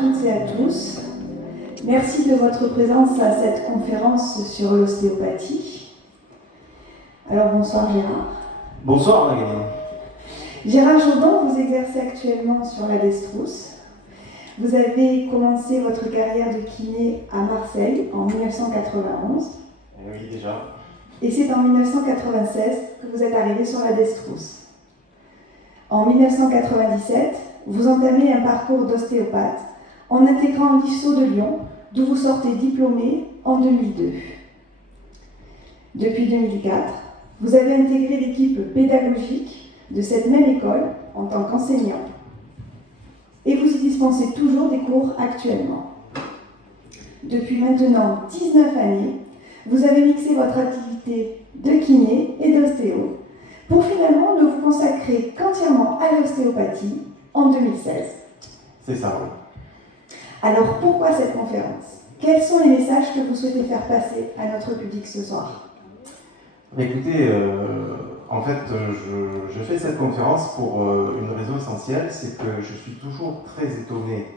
toutes et à tous. Merci de votre présence à cette conférence sur l'ostéopathie. Alors bonsoir Gérard. Bonsoir Magali. Gérard Jourdan, vous exercez actuellement sur la Destrousse. Vous avez commencé votre carrière de kiné à Marseille en 1991. Oui, déjà. Et c'est en 1996 que vous êtes arrivé sur la Destrousse. En 1997, vous entamez un parcours d'ostéopathe en intégrant l'IFSO de Lyon, d'où vous sortez diplômé en 2002. Depuis 2004, vous avez intégré l'équipe pédagogique de cette même école en tant qu'enseignant et vous y dispensez toujours des cours actuellement. Depuis maintenant 19 années, vous avez mixé votre activité de kiné et d'ostéo pour finalement ne vous consacrer qu'entièrement à l'ostéopathie en 2016. C'est ça, oui. Alors pourquoi cette conférence? Quels sont les messages que vous souhaitez faire passer à notre public ce soir? Écoutez, en fait, je fais cette conférence pour une raison essentielle, c'est que je suis toujours très étonné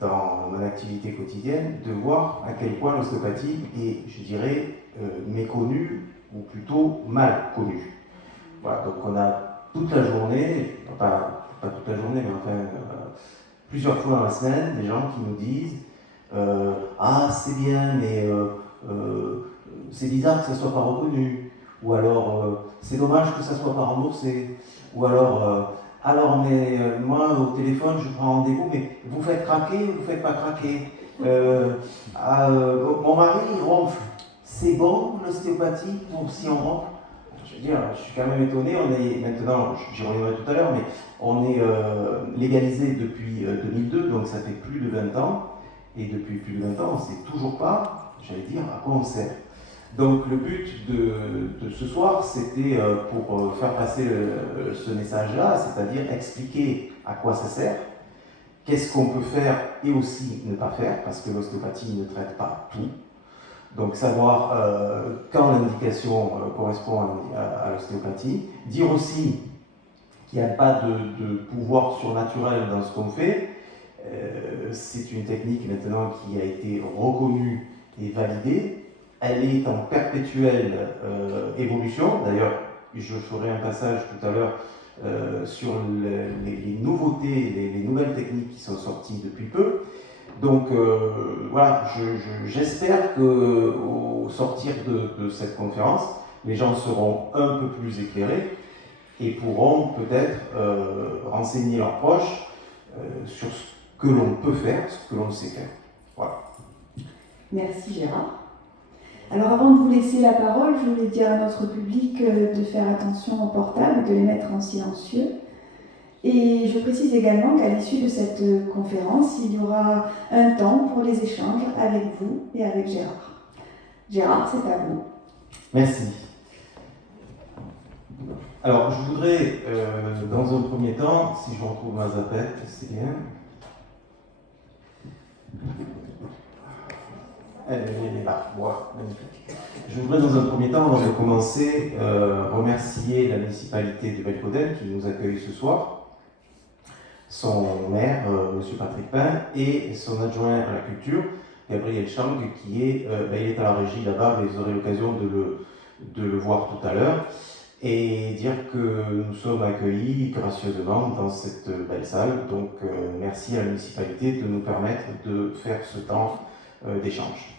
dans mon activité quotidienne de voir à quel point l'ostéopathie est, je dirais, méconnue ou plutôt mal connue. Voilà, donc on a toute la journée, pas toute la journée, mais enfin plusieurs fois dans la semaine, des gens qui nous disent ah c'est bien, mais c'est bizarre que ça ne soit pas reconnu, ou alors c'est dommage que ça ne soit pas remboursé, ou alors mais moi au téléphone je prends rendez-vous, mais vous faites craquer ou vous ne faites pas craquer, mon mari il ronfle, c'est bon l'ostéopathie pour si on ronfle? Je veux dire, je suis quand même étonné, on est maintenant, j'y reviendrai tout à l'heure, mais on est légalisé depuis 2002, donc ça fait plus de 20 ans, et depuis plus de 20 ans, on ne sait toujours pas, j'allais dire, à quoi on sert. Donc le but de ce soir, c'était pour faire passer ce message-là, c'est-à-dire expliquer à quoi ça sert, qu'est-ce qu'on peut faire et aussi ne pas faire, parce que l'ostéopathie ne traite pas tout. Donc savoir quand l'indication correspond à l'ostéopathie, dire aussi qu'il n'y a pas de pouvoir surnaturel dans ce qu'on fait. C'est une technique maintenant qui a été reconnue et validée. Elle est en perpétuelle évolution. D'ailleurs, je ferai un passage tout à l'heure sur les nouveautés, les nouvelles techniques qui sont sorties depuis peu. Donc voilà, j'espère qu'au sortir de cette conférence, les gens seront un peu plus éclairés et pourront peut-être renseigner leurs proches sur ce que l'on peut faire, ce que l'on sait faire. Voilà. Merci Gérard. Alors avant de vous laisser la parole, je voulais dire à notre public de faire attention aux portables, de les mettre en silencieux. Et je précise également qu'à l'issue de cette conférence, il y aura un temps pour les échanges avec vous et avec Gérard. Gérard, c'est à vous. Merci. Alors, je voudrais, dans un premier temps, si je retrouve ma zapette, c'est bien. Elle est là, voilà, magnifique. Je voudrais, dans un premier temps, avant de commencer, remercier la municipalité de Belcoden qui nous accueille ce soir, son maire, M. Patrick Pain, et son adjoint à la culture, Gabriel Chang, qui est, il est à la régie là-bas, mais vous aurez l'occasion de le voir tout à l'heure, et dire que nous sommes accueillis gracieusement dans cette belle salle. Donc merci à la municipalité de nous permettre de faire ce temps d'échange.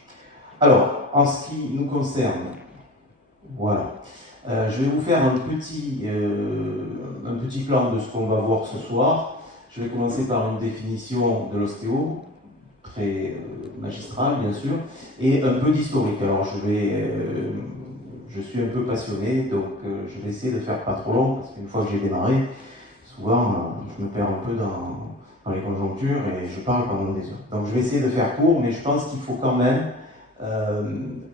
Alors, en ce qui nous concerne, voilà. Je vais vous faire un petit plan de ce qu'on va voir ce soir. Je vais commencer par une définition de l'ostéo, très magistrale bien sûr, et un peu d'historique. Alors je suis un peu passionné, donc je vais essayer de faire pas trop long, parce qu'une fois que j'ai démarré, souvent je me perds un peu dans les conjonctures et je parle pendant des heures. Donc je vais essayer de faire court, mais je pense qu'il faut quand même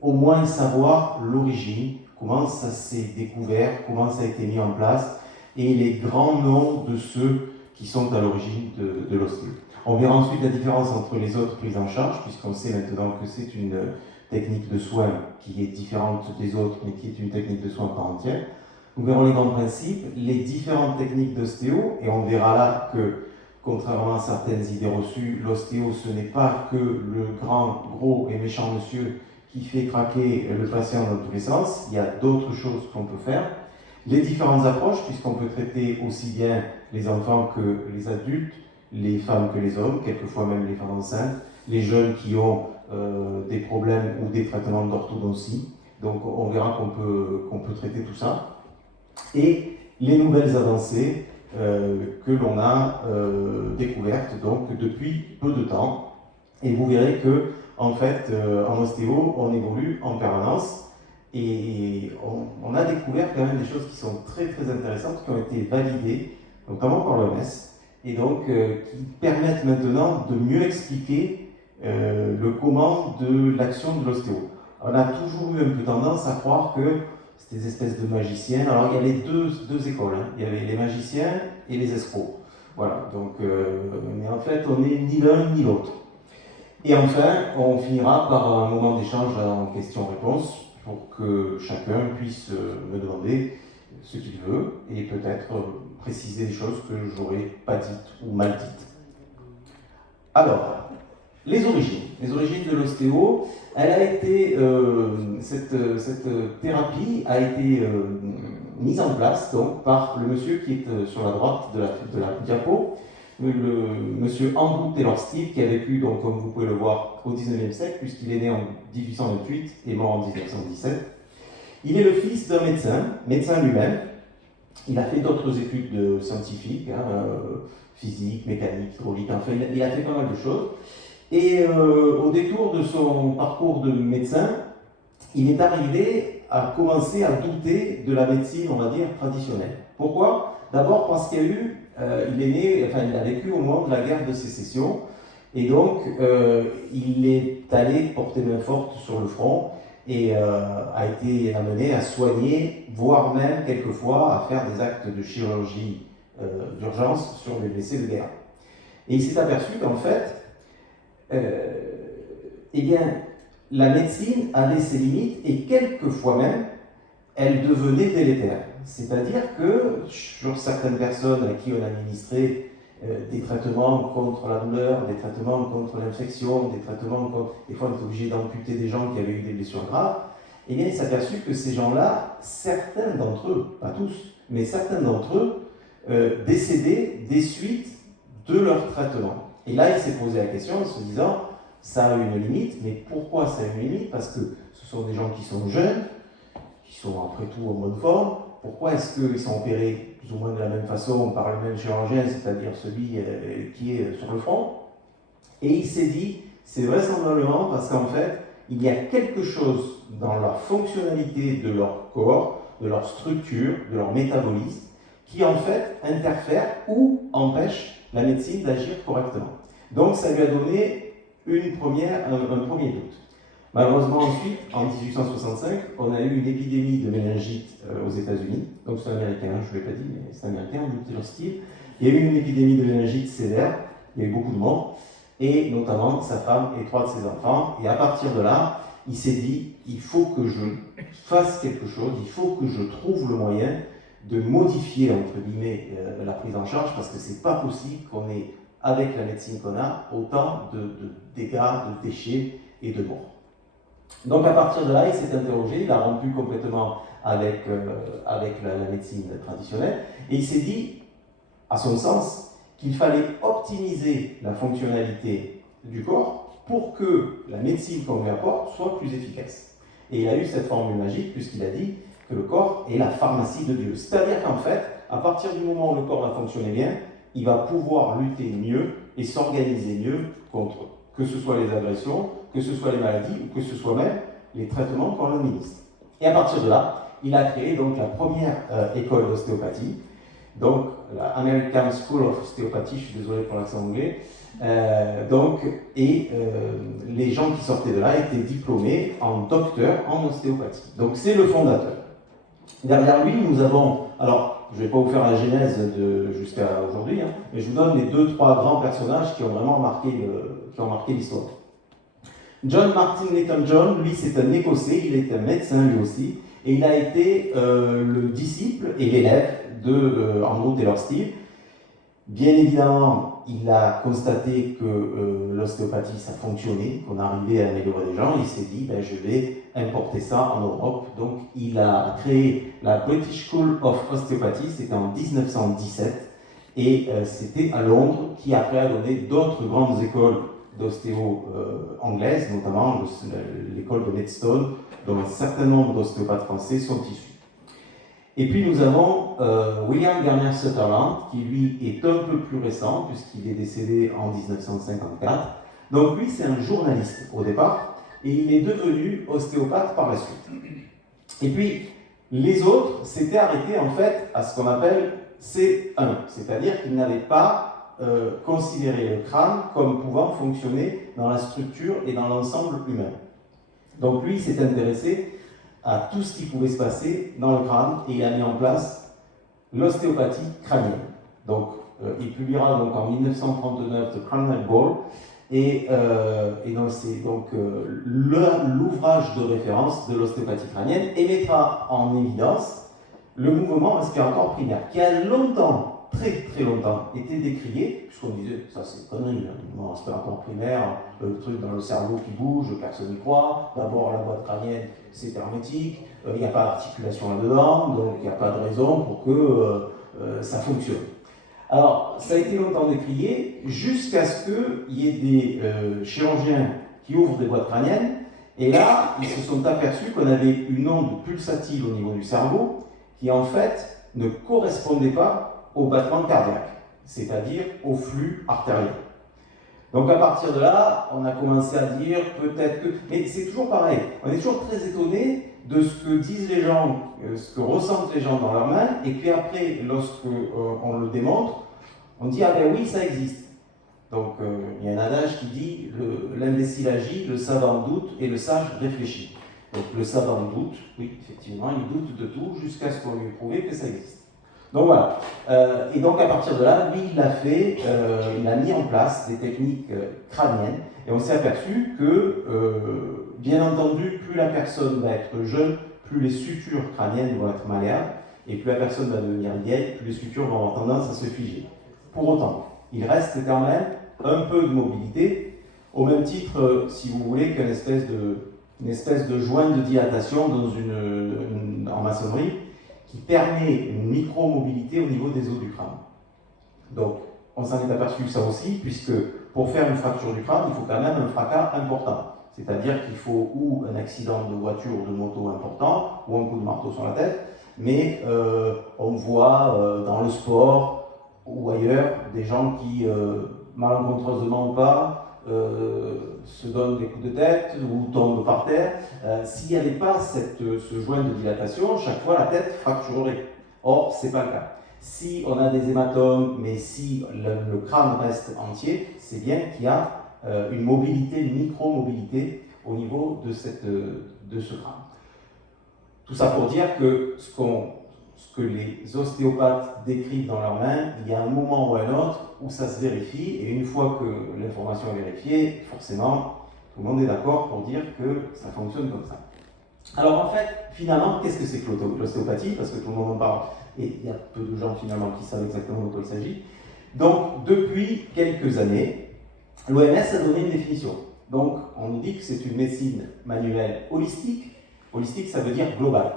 au moins savoir l'origine, comment ça s'est découvert, comment ça a été mis en place, et les grands noms de ceux qui sont à l'origine de l'ostéo. On verra ensuite la différence entre les autres prises en charge, puisqu'on sait maintenant que c'est une technique de soins qui est différente des autres, mais qui est une technique de soins par entière. Nous verrons les grands principes, les différentes techniques d'ostéo, et on verra là que contrairement à certaines idées reçues, l'ostéo, ce n'est pas que le grand, gros et méchant monsieur qui fait craquer le patient dans tous les sens. Il y a d'autres choses qu'on peut faire. Les différentes approches, puisqu'on peut traiter aussi bien les enfants que les adultes, les femmes que les hommes, quelquefois même les femmes enceintes, les jeunes qui ont des problèmes ou des traitements d'orthodontie. Donc on verra qu'on peut traiter tout ça. Et les nouvelles avancées que l'on a découvertes donc, depuis peu de temps. Et vous verrez que en fait, en ostéo, on évolue en permanence. Et on a découvert quand même des choses qui sont très très intéressantes, qui ont été validées, notamment par l'OMS, et donc qui permettent maintenant de mieux expliquer le comment de l'action de l'ostéo. On a toujours eu un peu tendance à croire que c'était des espèces de magiciens. Alors il y avait deux écoles, hein. Il y avait les magiciens et les escrocs. Voilà, donc, mais en fait on n'est ni l'un ni l'autre. Et enfin, on finira par un moment d'échange en questions-réponses, pour que chacun puisse me demander ce qu'il veut et peut-être préciser des choses que j'aurais pas dites ou mal dites. Alors, les origines de l'ostéo, elle a été, cette thérapie a été mise en place donc, par le monsieur qui est sur la droite de la diapo, le monsieur Andrew Taylor Still, qui a vécu, donc, comme vous pouvez le voir, au 19e siècle, puisqu'il est né en 1828 et mort en 1917. Il est le fils d'un médecin lui-même. Il a fait d'autres études scientifiques, physique, mécanique, hydraulique, enfin, il a fait pas mal de choses. Et au détour de son parcours de médecin, il est arrivé à commencer à douter de la médecine, on va dire, traditionnelle. Pourquoi ? D'abord parce qu'il y a eu il a vécu au moment de la guerre de sécession, et donc il est allé porter main forte sur le front et a été amené à soigner, voire même quelquefois à faire des actes de chirurgie d'urgence sur les blessés de guerre. Et il s'est aperçu qu'en fait, la médecine avait ses limites et quelquefois même, elle devenait délétère. C'est-à-dire que sur certaines personnes à qui on administrait des traitements contre la douleur, des traitements contre l'infection, des traitements contre... Des fois, on était obligé d'amputer des gens qui avaient eu des blessures graves. Eh bien, il s'est aperçu que ces gens-là, certains d'entre eux, pas tous, mais certains d'entre eux, décédaient des suites de leur traitement. Et là, il s'est posé la question en se disant, ça a une limite, mais pourquoi ça a une limite ? Parce que ce sont des gens qui sont jeunes, qui sont après tout en bonne forme. Pourquoi est-ce qu'ils sont opérés plus ou moins de la même façon par le même chirurgien, c'est-à-dire celui qui est sur le front ? Et il s'est dit, c'est vraisemblablement parce qu'en fait, il y a quelque chose dans la fonctionnalité de leur corps, de leur structure, de leur métabolisme, qui en fait interfère ou empêche la médecine d'agir correctement. Donc ça lui a donné un premier doute. Malheureusement ensuite, en 1865, on a eu une épidémie de méningite aux États-Unis. Donc c'est américain, je ne l'ai pas dit, mais c'est américain, de leur style. Il y a eu une épidémie de méningite sévère, il y a eu beaucoup de morts, et notamment sa femme et 3 de ses enfants. Et à partir de là, il s'est dit, il faut que je fasse quelque chose, il faut que je trouve le moyen de modifier, entre guillemets, la prise en charge, parce que c'est pas possible qu'on ait, avec la médecine qu'on a, autant de dégâts, de déchets et de morts. Donc à partir de là, il s'est interrogé, il a rompu complètement avec la médecine traditionnelle, et il s'est dit, à son sens, qu'il fallait optimiser la fonctionnalité du corps pour que la médecine qu'on lui apporte soit plus efficace. Et il a eu cette formule magique puisqu'il a dit que le corps est la pharmacie de Dieu. C'est-à-dire qu'en fait, à partir du moment où le corps va fonctionner bien, il va pouvoir lutter mieux et s'organiser mieux contre que ce soit les agressions, que ce soit les maladies ou que ce soit même les traitements qu'on administre. Et à partir de là, il a créé donc la première école d'ostéopathie, donc la American School of Osteopathy, je suis désolé pour l'accent anglais, les gens qui sortaient de là étaient diplômés en docteur en ostéopathie. Donc c'est le fondateur. Derrière lui, nous avons, alors je ne vais pas vous faire la genèse jusqu'à aujourd'hui, hein, mais je vous donne les 2-3 grands personnages qui ont vraiment marqué l'histoire. John Martin Newton-John, lui c'est un Écossais, il est un médecin lui aussi, et il a été le disciple et l'élève de Andrew Taylor Still. Bien évidemment, il a constaté que l'ostéopathie, ça fonctionnait, qu'on arrivait à améliorer les gens. Il s'est dit, ben, je vais importer ça en Europe. Donc, il a créé la British School of Osteopathy, c'était en 1917. Et c'était à Londres, qui après a donné d'autres grandes écoles d'ostéo anglaises, notamment l'école de Maidstone, dont un certain nombre d'ostéopathes français sont issus. Et puis nous avons William Garner Sutherland, qui lui est un peu plus récent, puisqu'il est décédé en 1954. Donc lui, c'est un journaliste au départ, et il est devenu ostéopathe par la suite. Et puis, les autres s'étaient arrêtés en fait à ce qu'on appelle C1, c'est-à-dire qu'ils n'avaient pas considéré le crâne comme pouvant fonctionner dans la structure et dans l'ensemble humain. Donc lui, il s'est intéressé à tout ce qui pouvait se passer dans le crâne et il a mis en place l'ostéopathie crânienne. Donc, il publiera donc en 1939 The Cranial Ball et donc c'est donc l'ouvrage de référence de l'ostéopathie crânienne et mettra en évidence le mouvement respiratoire primaire qui a longtemps, très longtemps, été décrié, puisqu'on disait ça c'est connerie, le mouvement respiratoire primaire, le truc dans le cerveau qui bouge, personne n'y croit. D'abord la boîte crânienne c'est hermétique, il n'y a pas d'articulation là-dedans, donc il n'y a pas de raison pour que ça fonctionne. Alors, ça a été longtemps décrié, jusqu'à ce qu'il y ait des chirurgiens qui ouvrent des boîtes crâniennes, et là, ils se sont aperçus qu'on avait une onde pulsatile au niveau du cerveau, qui en fait ne correspondait pas au battement cardiaque, c'est-à-dire au flux artériel. Donc à partir de là, on a commencé à dire peut-être que... Mais c'est toujours pareil, on est toujours très étonné de ce que disent les gens, ce que ressentent les gens dans leurs mains, et puis après, lorsqu'on le démontre, on dit « Ah ben oui, ça existe ». Donc il y a un adage qui dit « L'imbécile agit, le savant doute et le sage réfléchit ». Donc le savant doute, oui, effectivement, il doute de tout jusqu'à ce qu'on lui prouve que ça existe. Donc voilà, et donc à partir de là, lui, il a mis en place des techniques crâniennes, et on s'est aperçu que, bien entendu, plus la personne va être jeune, plus les sutures crâniennes vont être malléables, et plus la personne va devenir vieille, plus les sutures vont avoir tendance à se figer. Pour autant, il reste quand même un peu de mobilité, au même titre, si vous voulez, qu'une espèce de joint de dilatation en maçonnerie, qui permet une micro-mobilité au niveau des os du crâne. Donc, on s'en est aperçu ça aussi, puisque pour faire une fracture du crâne, il faut quand même un fracas important. C'est-à-dire qu'il faut ou un accident de voiture ou de moto important, ou un coup de marteau sur la tête, mais on voit dans le sport ou ailleurs des gens qui, malencontreusement ou pas, se donnent des coups de tête ou tombent par terre. S'il n'y avait pas ce joint de dilatation, chaque fois la tête fracturerait. Or, ce n'est pas le cas. Si on a des hématomes, mais si le crâne reste entier, c'est bien qu'il y a une mobilité, une micro-mobilité au niveau de ce crâne. Tout ça pour dire que ce que les ostéopathes décrivent dans leurs mains, il y a un moment ou un autre où ça se vérifie, et une fois que l'information est vérifiée, forcément, tout le monde est d'accord pour dire que ça fonctionne comme ça. Alors en fait, finalement, qu'est-ce que c'est que l'ostéopathie? Parce que tout le monde en parle, et il y a peu de gens finalement qui savent exactement de quoi il s'agit. Donc, depuis quelques années, l'OMS a donné une définition. Donc, on nous dit que c'est une médecine manuelle holistique. Holistique, ça veut dire global.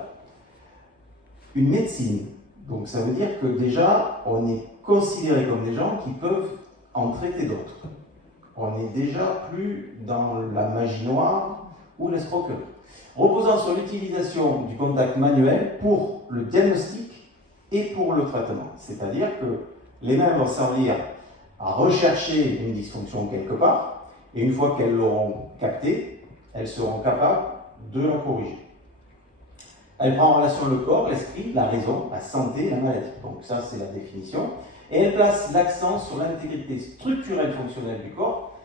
Une médecine, donc ça veut dire que déjà, on est considéré comme des gens qui peuvent en traiter d'autres. On n'est déjà plus dans la magie noire ou l'escroquerie. Reposant sur l'utilisation du contact manuel pour le diagnostic et pour le traitement. C'est-à-dire que les mains vont servir à rechercher une dysfonction quelque part, et une fois qu'elles l'auront captée, elles seront capables de la corriger. Elle prend en relation le corps, l'esprit, la raison, la santé, la maladie. Donc ça, c'est la définition. Et elle place l'accent sur l'intégrité structurelle fonctionnelle du corps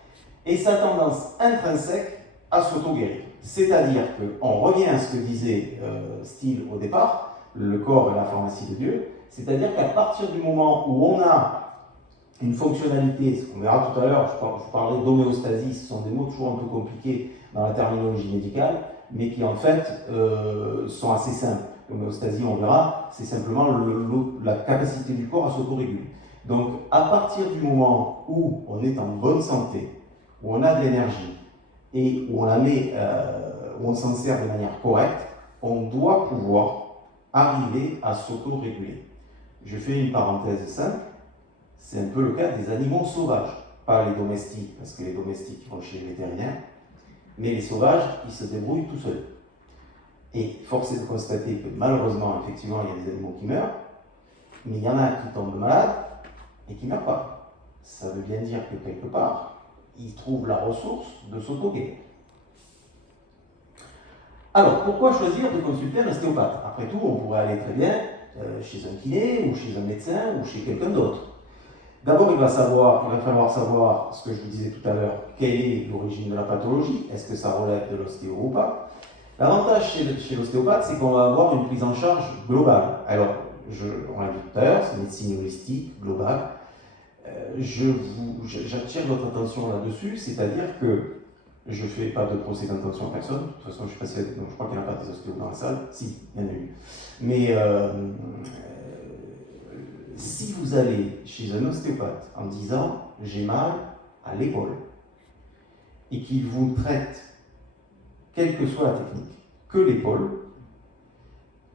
et sa tendance intrinsèque à s'auto-guérir. C'est-à-dire qu'on revient à ce que disait Steele au départ, le corps est la pharmacie de Dieu, c'est-à-dire qu'à partir du moment où on a une fonctionnalité, ce qu'on verra tout à l'heure, je parlais d'homéostasie, ce sont des mots toujours un peu compliqués dans la terminologie médicale, mais qui en fait sont assez simples. L'homéostasie, on verra, c'est simplement la capacité du corps à s'autoréguler. Donc, à partir du moment où on est en bonne santé, où on a de l'énergie et où on la met, où on s'en sert de manière correcte, on doit pouvoir arriver à s'auto-réguler. Je fais une parenthèse simple, c'est un peu le cas des animaux sauvages, pas les domestiques, parce que les domestiques vont chez les vétérinaires, mais les sauvages, ils se débrouillent tout seuls. Et force est de constater que malheureusement, effectivement, il y a des animaux qui meurent, mais il y en a qui tombent malades et qui ne meurent pas. Ça veut bien dire que quelque part, ils trouvent la ressource de s'auto-guérir. Alors, pourquoi choisir de consulter un ostéopathe? Après tout, on pourrait aller très bien chez un kiné, ou chez un médecin, ou chez quelqu'un d'autre. D'abord, il va falloir savoir, ce que je vous disais tout à l'heure, quelle est l'origine de la pathologie, est-ce que ça relève de l'ostéo ou pas. L'avantage chez l'ostéopathe, c'est qu'on va avoir une prise en charge globale. Alors, on l'a dit tout à l'heure, c'est une médecine holistique, globale. J'attire votre attention là-dessus, c'est-à-dire que je ne fais pas de procès d'intention à personne. De toute façon, je suis passé, donc je crois qu'il n'y en a pas des ostéos dans la salle. Si, il y en a eu. Mais si vous allez chez un ostéopathe en disant « j'ai mal à l'épaule » et qu'il vous traite, quelle que soit la technique, que l'épaule,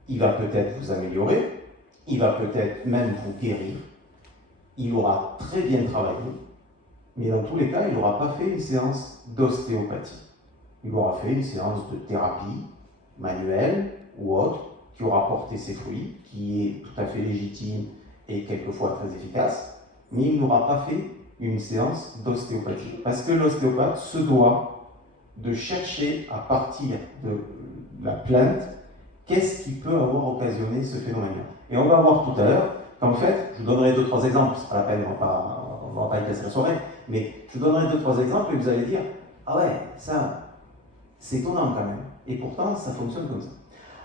il va peut-être vous améliorer, il va peut-être même vous guérir, il aura très bien travaillé, mais dans tous les cas, il n'aura pas fait une séance d'ostéopathie. Il aura fait une séance de thérapie manuelle ou autre qui aura porté ses fruits, qui est tout à fait légitime et quelquefois très efficace, mais il n'aura pas fait une séance d'ostéopathie. Parce que l'ostéopathe se doit de chercher à partir de la plainte qu'est-ce qui peut avoir occasionné ce phénomène-là. Et on va voir tout à l'heure qu'en fait, je vous donnerai 2-3 exemples, c'est pas la peine, on ne va pas y casser la soirée, mais je vous donnerai 2-3 exemples et vous allez dire « Ah ouais, ça, c'est étonnant quand même. » Et pourtant, ça fonctionne comme ça.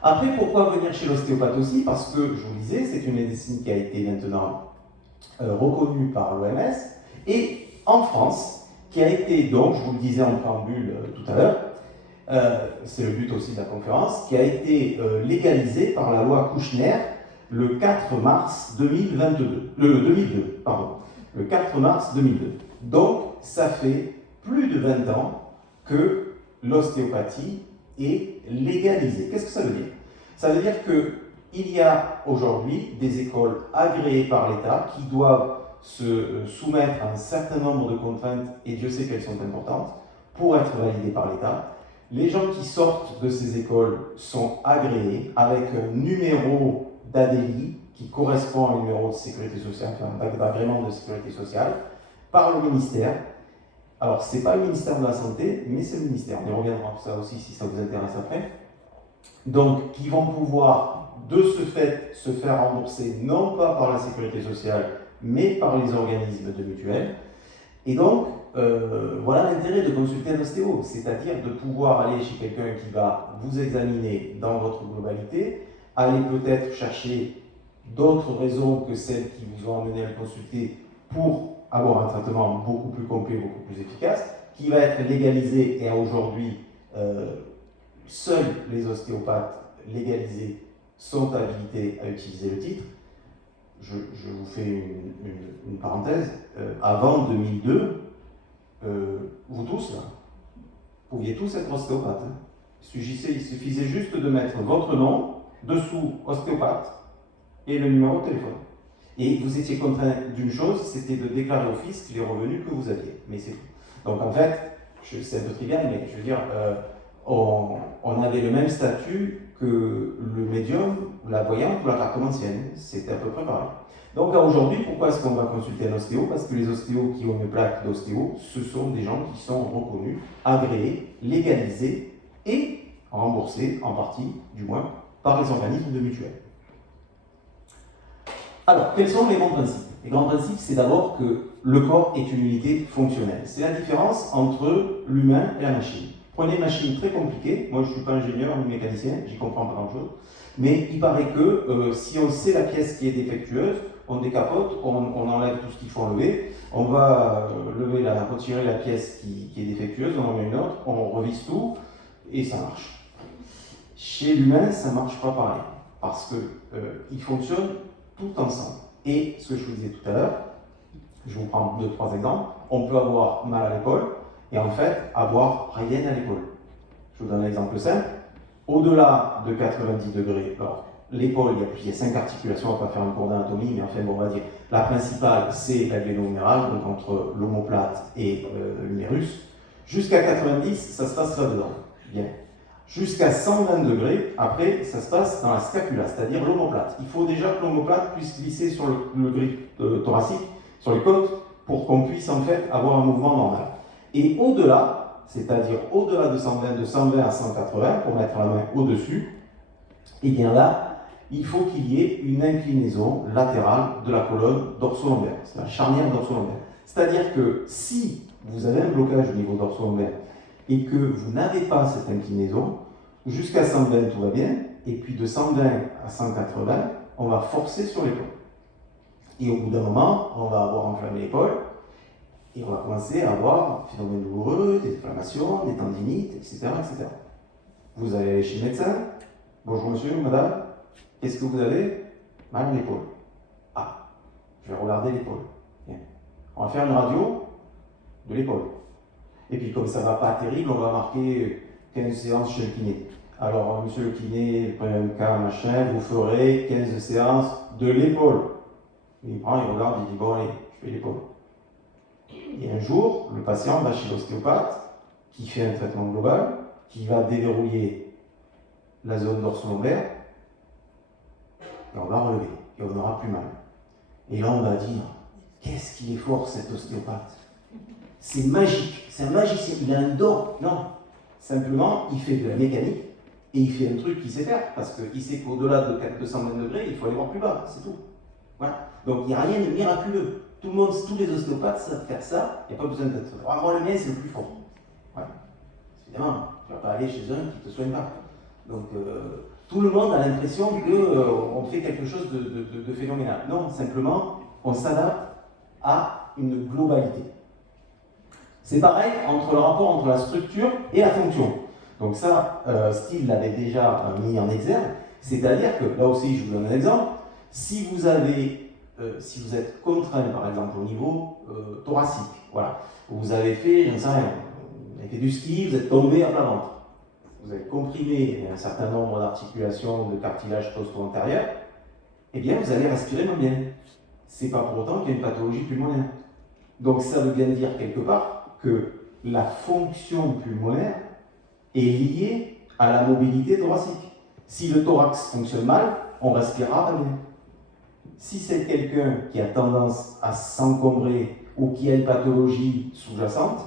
Après, pourquoi venir chez l'ostéopathe aussi? Parce que, je vous le disais, c'est une médecine qui a été maintenant reconnue par l'OMS, et en France, qui a été, donc, je vous le disais en préambule tout à l'heure, c'est le but aussi de la conférence, qui a été légalisée par la loi Kouchner le 4 mars 2002. Le 4 mars 2002. Donc, ça fait plus de 20 ans que l'ostéopathie est légalisée. Qu'est-ce que ça veut dire? Ça veut dire qu'il y a aujourd'hui des écoles agréées par l'État qui doivent se soumettre à un certain nombre de contraintes, et Dieu sait qu'elles sont importantes, pour être validées par l'État. Les gens qui sortent de ces écoles sont agréés avec un numéro d'ADI qui correspond à un numéro de sécurité sociale, enfin d'agrément de sécurité sociale, par le ministère. Alors, ce n'est pas le ministère de la Santé, mais c'est le ministère. On y reviendra sur ça aussi si ça vous intéresse après. Donc, qui vont pouvoir, de ce fait, se faire rembourser non pas par la sécurité sociale, mais par les organismes de mutuelle. Et donc, voilà l'intérêt de consulter un ostéo, c'est-à-dire de pouvoir aller chez quelqu'un qui va vous examiner dans votre globalité, aller peut-être chercher d'autres raisons que celles qui vous ont amené à le consulter pour avoir un traitement beaucoup plus complet, beaucoup plus efficace, qui va être légalisé, et aujourd'hui, seuls les ostéopathes légalisés sont habilités à utiliser le titre. Je vous fais une parenthèse. Avant 2002, vous tous, là, pouviez tous être ostéopathes. Hein. Il suffisait juste de mettre votre nom, dessous ostéopathe, et le numéro de téléphone. Et vous étiez contraint d'une chose, c'était de déclarer au fisc les revenus que vous aviez. Mais c'est tout. Donc en fait, c'est un peu trivial, mais je veux dire, on avait le même statut que le médium, la voyante ou la cartomancienne. C'était à peu près pareil. Donc aujourd'hui, pourquoi est-ce qu'on va consulter un ostéo? Parce que les ostéos qui ont une plaque d'ostéo, ce sont des gens qui sont reconnus, agréés, légalisés et remboursés, en partie du moins, par les organismes de mutuelle. Alors, quels sont les grands principes? Les grands principes, c'est d'abord que le corps est une unité fonctionnelle. C'est la différence entre l'humain et la machine. Prenez une machine très compliquée, moi je ne suis pas ingénieur ni mécanicien, j'y comprends pas grand-chose, mais il paraît que si on sait la pièce qui est défectueuse, on décapote, on enlève tout ce qu'il faut enlever, on va retirer la pièce qui est défectueuse, on en met une autre, on revise tout, et ça marche. Chez l'humain, ça ne marche pas pareil, parce qu'ils fonctionnent tout ensemble. Et ce que je vous disais tout à l'heure, Je vous prends 2-3 exemples. On peut avoir mal à l'épaule et en fait avoir rien à l'épaule. Je vous donne un exemple simple. Au-delà de 90 degrés, alors l'épaule, il y a 5 articulations, on ne va pas faire un cours d'anatomie, mais enfin bon, on va dire la principale, c'est la gléno-humérale, donc entre l'omoplate et l'humérus. Jusqu'à 90, ça se passe là-dedans. Bien. Jusqu'à 120 degrés, après, ça se passe dans la scapula, c'est-à-dire l'omoplate. Il faut déjà que l'omoplate puisse glisser sur le grip thoracique, sur les côtes, pour qu'on puisse en fait avoir un mouvement normal. Et au-delà, c'est-à-dire au-delà de 120, de 120 à 180, pour mettre la main au-dessus, et bien là, il faut qu'il y ait une inclinaison latérale de la colonne dorso-lombaire, c'est la charnière dorso-lombaire. C'est-à-dire que si vous avez un blocage au niveau dorso-lombaire et que vous n'avez pas cette inclinaison, jusqu'à 120 tout va bien, et puis de 120 à 180, on va forcer sur l'épaule. Et au bout d'un moment, on va avoir enflammé l'épaule, et on va commencer à avoir des phénomènes douloureux, des inflammations, des tendinites, etc., etc. Vous allez aller chez le médecin. Bonjour monsieur, madame, qu'est-ce que vous avez? Mal à l'épaule. Ah, je vais regarder l'épaule. Bien. On va faire une radio de l'épaule. Et puis comme ça ne va pas terrible, on va marquer 15 séances chez le kiné. Alors monsieur le kiné, prenez un cas, machin, vous ferez 15 séances de l'épaule. Il prend, il regarde, il dit bon allez, je fais l'épaule. Et un jour, le patient va chez l'ostéopathe qui fait un traitement global, qui va déverrouiller la zone dorso-lombaire, et on va relever, et on n'aura plus mal. Et là, on va dire, qu'est-ce qu'il est fort cet ostéopathe? C'est magique, c'est un magicien, il a un don. Non, simplement, il fait de la mécanique, et il fait un truc qu'il sait faire, parce qu'il sait qu'au-delà de 220 degrés, il faut aller voir plus bas, c'est tout. Voilà. Donc il n'y a rien de miraculeux. Tout le monde, tous les ostéopathes savent faire ça, il n'y a pas besoin d'être. Ah, moi, le mien, c'est le plus fort. Voilà. Évidemment, tu ne vas pas aller chez un qui ne te soigne pas. Donc, tout le monde a l'impression qu'on fait quelque chose de phénoménal. Non, simplement, on s'adapte à une globalité. C'est pareil entre le rapport entre la structure et la fonction. Donc ça, Steele l'avait déjà mis en exergue, c'est-à-dire que, là aussi, je vous donne un exemple, si vous êtes contraint, par exemple, au niveau thoracique, voilà, vous avez fait, je ne sais rien, vous avez fait du ski, vous êtes tombé à plat ventre, vous avez comprimé un certain nombre d'articulations de cartilage costo-antérieur, eh bien, vous allez respirer moins bien. C'est pas pour autant qu'il y a une pathologie pulmonaire. Donc, ça veut bien dire quelque part que la fonction pulmonaire est liée à la mobilité thoracique. Si le thorax fonctionne mal, on respirera pas bien. Si c'est quelqu'un qui a tendance à s'encombrer ou qui a une pathologie sous-jacente,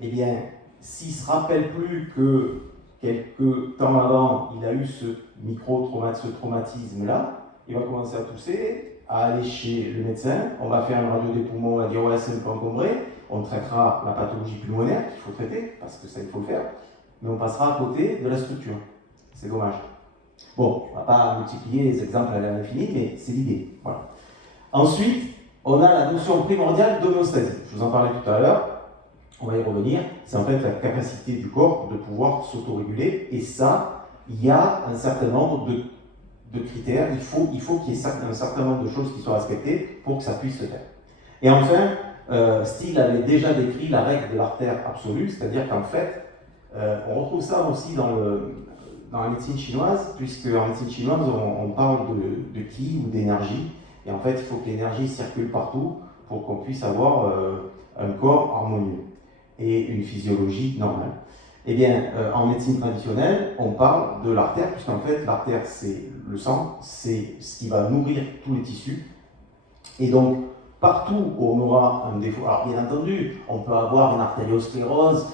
eh bien, s'il ne se rappelle plus que quelques temps avant, il a eu ce traumatisme-là, il va commencer à tousser, à aller chez le médecin, on va faire une radio des poumons, on va dire ouais, c'est un peu encombré, on traitera la pathologie pulmonaire qu'il faut traiter, parce que ça il faut le faire, mais on passera à côté de la structure. C'est dommage. Bon, on ne va pas multiplier les exemples à l'infini, mais c'est l'idée. Voilà. Ensuite, on a la notion primordiale d'homéostasie. Je vous en parlais tout à l'heure, on va y revenir. C'est en fait la capacité du corps de pouvoir s'autoréguler. Et ça, il y a un certain nombre de critères. Il faut qu'il y ait un certain nombre de choses qui soient respectées pour que ça puisse se faire. Et enfin, Steele avait déjà décrit la règle de l'artère absolue, c'est-à-dire qu'en fait, on retrouve ça aussi dans la médecine chinoise, puisque en médecine chinoise, on parle de qi ou d'énergie. Et en fait, il faut que l'énergie circule partout pour qu'on puisse avoir un corps harmonieux et une physiologie normale. Eh bien, en médecine traditionnelle, on parle de l'artère, puisqu'en fait, l'artère, c'est le sang, c'est ce qui va nourrir tous les tissus. Et donc, partout où on aura un défaut, alors bien entendu, on peut avoir une artériosclérose,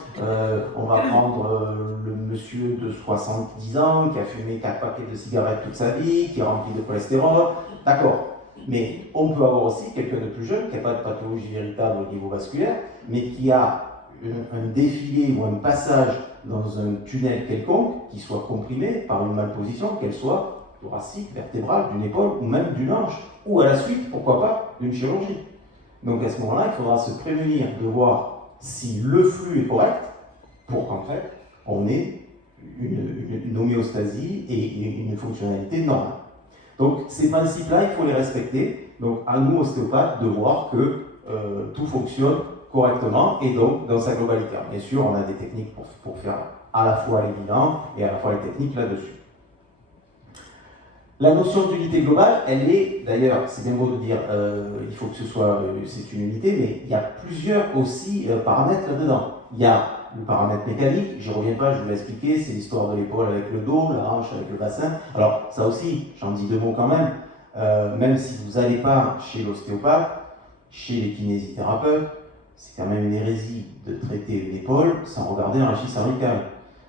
on va prendre le monsieur de 70 ans qui a fumé 4 paquets de cigarettes toute sa vie, qui est rempli de cholestérol, d'accord. Mais on peut avoir aussi quelqu'un de plus jeune qui n'a pas de pathologie véritable au niveau vasculaire, mais qui a un défilé ou un passage dans un tunnel quelconque qui soit comprimé par une malposition, qu'elle soit thoracique, vertébrale, d'une épaule ou même d'une hanche, ou à la suite, pourquoi pas, d'une chirurgie. Donc à ce moment-là, il faudra se prémunir de voir si le flux est correct pour qu'en fait, on ait une homéostasie et une fonctionnalité normale. Donc ces principes-là, il faut les respecter. Donc à nous, ostéopathes, de voir que tout fonctionne correctement et donc dans sa globalité. Alors, bien sûr, on a des techniques pour faire à la fois les bilans et à la fois les techniques là-dessus. La notion d'unité globale, elle est, d'ailleurs, c'est bien beau de dire il faut que ce soit, c'est une unité, mais il y a plusieurs aussi paramètres là-dedans. Il y a le paramètre mécanique, je ne reviens pas, je vous l'ai expliqué, c'est l'histoire de l'épaule avec le dos, la hanche avec le bassin. Alors ça aussi, j'en dis 2 mots quand même si vous n'allez pas chez l'ostéopathe, chez les kinésithérapeutes, c'est quand même une hérésie de traiter une épaule sans regarder un rachis cervical,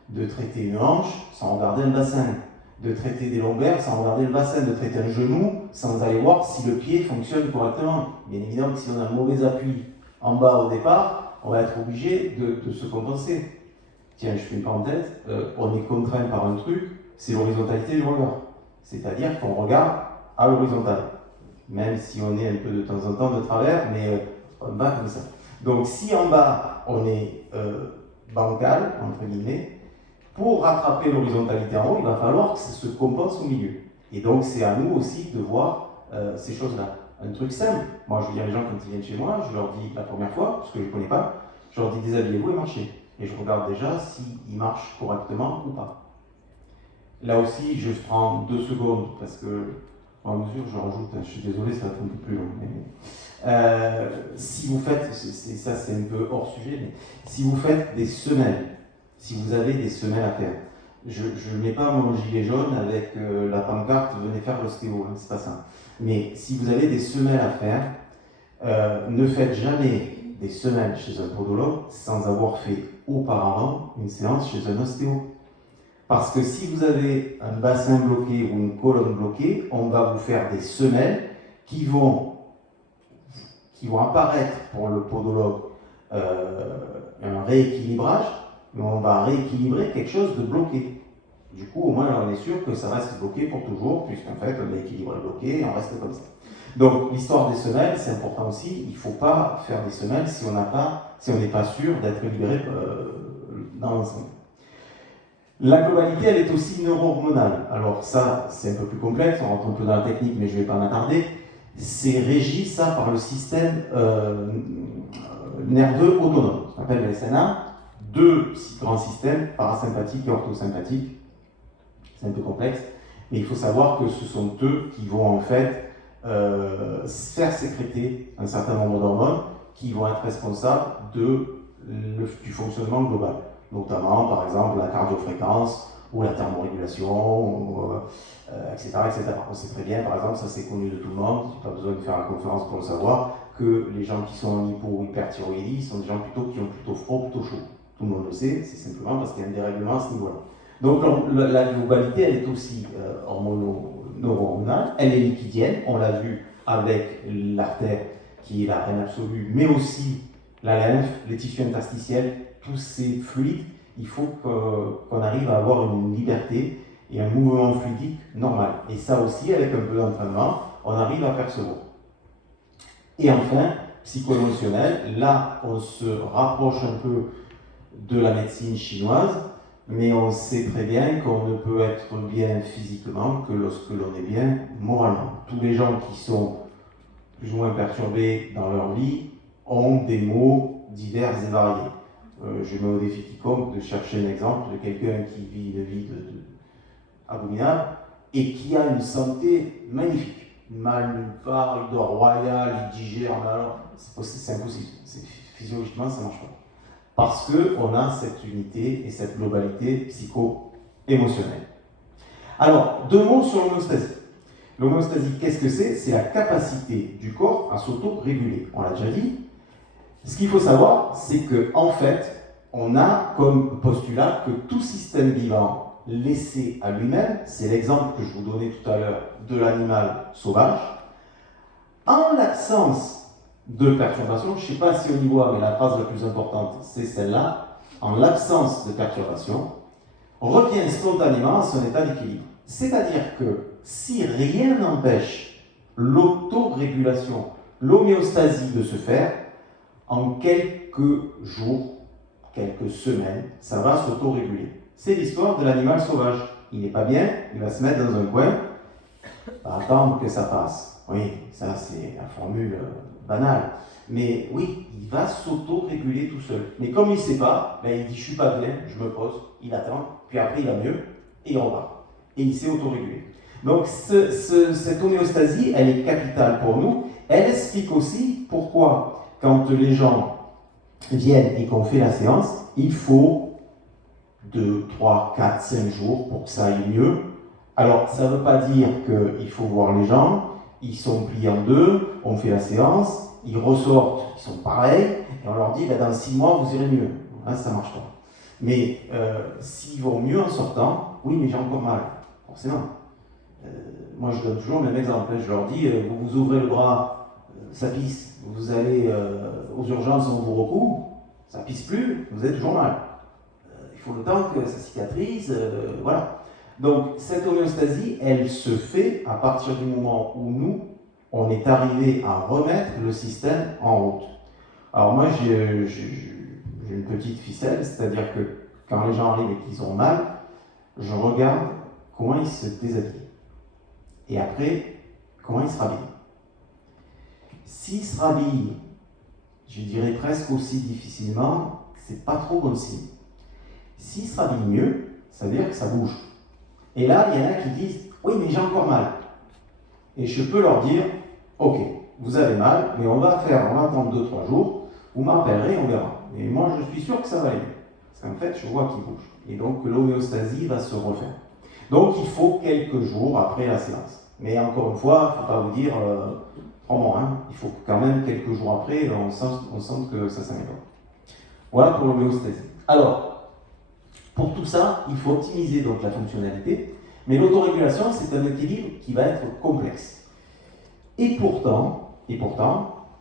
de traiter une hanche sans regarder un bassin, de traiter des lombaires sans regarder le bassin, de traiter un genou sans aller voir si le pied fonctionne correctement. Bien évidemment que si on a un mauvais appui en bas au départ, on va être obligé de se compenser. Tiens, je fais une parenthèse, on est contraint par un truc, c'est l'horizontalité du regard. C'est-à-dire qu'on regarde à l'horizontale, même si on est un peu de temps en temps de travers, mais en bas comme ça. Donc si en bas on est bancal, entre guillemets, pour rattraper l'horizontalité en haut, il va falloir que ça se compense au milieu. Et donc c'est à nous aussi de voir ces choses-là. Un truc simple, moi je veux dire les gens quand ils viennent chez moi, je leur dis la première fois, parce que je ne connais pas, je leur dis déshabillez-vous et marchez. Et je regarde déjà s'ils marchent correctement ou pas. Là aussi, je prends 2 secondes, parce que en mesure je rajoute, je suis désolé, ça va être un peu plus long. Mais, si vous faites, ça c'est un peu hors sujet, mais si vous faites des semelles, si vous avez des semelles à faire, je ne mets pas mon gilet jaune avec la pancarte venez faire l'ostéo, hein, c'est pas ça. Mais si vous avez des semelles à faire, ne faites jamais des semelles chez un podologue sans avoir fait auparavant une séance chez un ostéo. Parce que si vous avez un bassin bloqué ou une colonne bloquée, on va vous faire des semelles qui vont apparaître pour le podologue un rééquilibrage, mais on va rééquilibrer quelque chose de bloqué. Du coup, au moins, on est sûr que ça reste bloqué pour toujours, puisqu'en fait, on a équilibré le bloqué et on reste comme ça. Donc, l'histoire des semelles, c'est important aussi. Il ne faut pas faire des semelles si on n'est pas sûr d'être libéré dans l'ensemble. La globalité, elle est aussi neuro-hormonale. Alors ça, c'est un peu plus complexe, on rentre un peu dans la technique, mais je ne vais pas m'attarder. C'est régi, ça, par le système nerveux autonome, ce qu'on appelle le SNA. 2 grands systèmes, parasympathique et orthosympathique. C'est un peu complexe, mais il faut savoir que ce sont eux qui vont en fait faire sécréter un certain nombre d'hormones qui vont être responsables du fonctionnement global. Notamment, par exemple, la cardiofréquence ou la thermorégulation, etc., etc. On sait très bien, par exemple, ça c'est connu de tout le monde, je n'ai pas besoin de faire la conférence pour le savoir, que les gens qui sont en hypo ou hyperthyroïdie sont des gens qui ont plutôt froid, plutôt chaud. Tout le monde le sait, c'est simplement parce qu'il y a un dérèglement à ce niveau-là. Donc la globalité, elle est aussi hormonale, elle est liquidienne, on l'a vu avec l'artère qui est la reine absolue, mais aussi la lymphe, les tissus interstitiels, tous ces fluides, il faut qu'on arrive à avoir une liberté et un mouvement fluidique normal. Et ça aussi, avec un peu d'entraînement, on arrive à percevoir. Et enfin, psycho-émotionnel, là on se rapproche un peu de la médecine chinoise, mais on sait très bien qu'on ne peut être bien physiquement que lorsque l'on est bien moralement. Tous les gens qui sont plus ou moins perturbés dans leur vie ont des maux divers et variés. Je mets au défi quiconque de chercher un exemple de quelqu'un qui vit une vie abominable et qui a une santé magnifique. Mal nulle part, il dort royal, il digère, mais alors c'est impossible. Physiologiquement, ça ne marche pas. Parce qu'on a cette unité et cette globalité psycho-émotionnelle. Alors, 2 mots sur l'homéostasie. L'homéostasie, qu'est-ce que c'est? C'est la capacité du corps à s'auto-réguler. On l'a déjà dit. Ce qu'il faut savoir, c'est qu'en fait, on a comme postulat que tout système vivant laissé à lui-même, c'est l'exemple que je vous donnais tout à l'heure de l'animal sauvage, en l'absence de perturbation, je ne sais pas si on y voit, mais la phrase la plus importante, c'est celle-là, en l'absence de perturbation, revient spontanément à son état d'équilibre. C'est-à-dire que si rien n'empêche l'autorégulation, l'homéostasie de se faire, en quelques jours, quelques semaines, ça va s'autoréguler. C'est l'histoire de l'animal sauvage. Il n'est pas bien, il va se mettre dans un coin, va attendre que ça passe. Oui, ça c'est la formule banal. Mais oui, il va s'auto-réguler tout seul. Mais comme il ne sait pas, ben il dit je ne suis pas bien, je me pose, il attend, puis après il va mieux, et il repart. Et il s'est auto-régulé. Donc cette homéostasie, elle est capitale pour nous. Elle explique aussi pourquoi, quand les gens viennent et qu'on fait la séance, il faut 2, 3, 4, 5 jours pour que ça aille mieux. Alors, ça ne veut pas dire qu'il faut voir les gens, ils sont pliés en deux, on fait la séance, ils ressortent, ils sont pareils, et on leur dit, bah, dans 6 mois, vous irez mieux. Là, ça ne marche pas. Mais s'ils vont mieux en sortant, oui, mais j'ai encore mal, forcément. Moi, je donne toujours le même exemple. Je leur dis, vous vous ouvrez le bras, ça pisse, vous allez aux urgences, on vous recouvre, ça pisse plus, vous avez toujours mal. Il faut le temps que ça cicatrise, voilà. Donc, cette homéostasie, elle se fait à partir du moment où nous, on est arrivé à remettre le système en route. Alors moi, j'ai une petite ficelle, c'est-à-dire que quand les gens arrivent et qu'ils ont mal, je regarde comment ils se déshabillent. Et après, comment ils se rhabillent. S'ils se rhabillent, je dirais presque aussi difficilement, c'est pas trop bon signe. S'ils se rhabillent mieux, ça veut dire que ça bouge. Et là, il y en a qui disent « Oui, mais j'ai encore mal ». Et je peux leur dire « Ok, vous avez mal, mais on va attendre 2-3 jours, vous m'appellerez, on verra. Et moi, je suis sûr que ça va aller. Parce qu'en fait, je vois qu'il bouge. Et donc, l'homéostasie va se refaire. Donc, il faut quelques jours après la séance. Mais encore une fois, il ne faut pas vous dire 3 mois. Hein. Il faut quand même quelques jours après, on sent que ça s'améliore. Voilà pour l'homéostasie. Alors, pour tout ça, il faut optimiser donc la fonctionnalité, mais l'autorégulation, c'est un équilibre qui va être complexe. Et pourtant,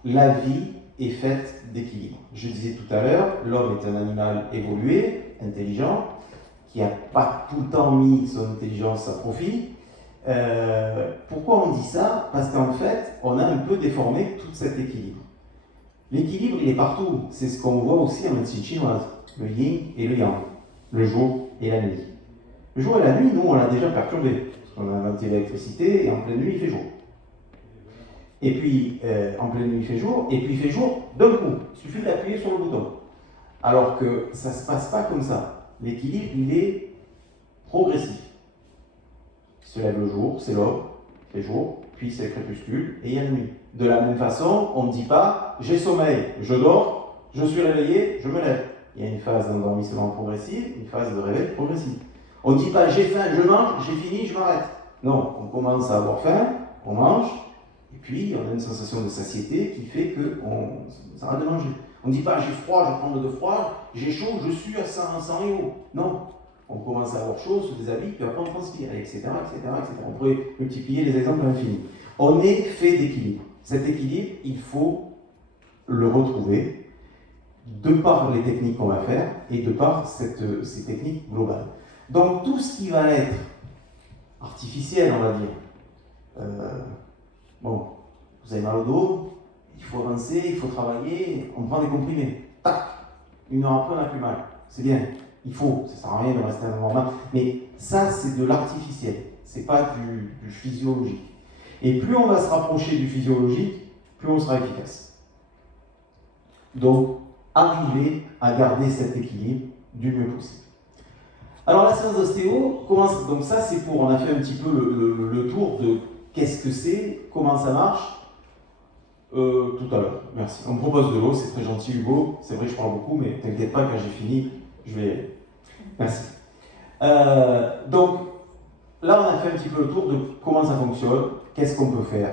la vie est faite d'équilibre. Je disais tout à l'heure, l'homme est un animal évolué, intelligent, qui n'a pas tout le temps mis son intelligence à profit. Pourquoi on dit ça? Parce qu'en fait, on a un peu déformé tout cet équilibre. L'équilibre, il est partout. C'est ce qu'on voit aussi en médecine chinoise, le yin et le yang. Le jour et la nuit. Le jour et la nuit, nous, on l'a déjà perturbé. Parce qu'on a inventé l'électricité et en pleine nuit, il fait jour. Et puis, en pleine nuit, il fait jour, et puis il fait jour d'un coup. Il suffit d'appuyer sur le bouton. Alors que ça ne se passe pas comme ça. L'équilibre, il est progressif. Il se lève le jour, c'est l'aube, il fait jour, puis c'est le crépuscule, et il y a la nuit. De la même façon, on ne dit pas « j'ai sommeil, je dors, je suis réveillé, je me lève ». Il y a une phase d'endormissement progressif, une phase de réveil progressif. On ne dit pas j'ai faim, je mange, j'ai fini, je m'arrête. Non, on commence à avoir faim, on mange, et puis on a une sensation de satiété qui fait qu'on s'arrête de manger. On ne dit pas j'ai froid, je prends de froid, j'ai chaud, je suis à 100 et non, on commence à avoir chaud, se déshabille, puis après on transpire, etc., etc., etc. On pourrait multiplier les exemples à l'infini. On est fait d'équilibre. Cet équilibre, il faut le retrouver de par les techniques qu'on va faire et de par ces techniques globales. Donc tout ce qui va être artificiel, on va dire, bon, vous avez mal au dos, il faut avancer, il faut travailler, on prend des comprimés, tac, 1 heure après on n'a plus mal, c'est bien, il faut, ça ne sert à rien de rester un moment mal, mais ça c'est de l'artificiel, c'est pas du physiologique. Et plus on va se rapprocher du physiologique, plus on sera efficace. Donc, arriver à garder cet équilibre du mieux possible. Alors la séance d'ostéo commence, donc ça c'est pour, on a fait un petit peu le tour de qu'est-ce que c'est, comment ça marche, tout à l'heure, merci. On me propose de l'eau, c'est très gentil Hugo, c'est vrai je parle beaucoup, mais t'inquiète pas, quand j'ai fini, je vais y aller. Merci. Donc là on a fait un petit peu le tour de comment ça fonctionne, qu'est-ce qu'on peut faire.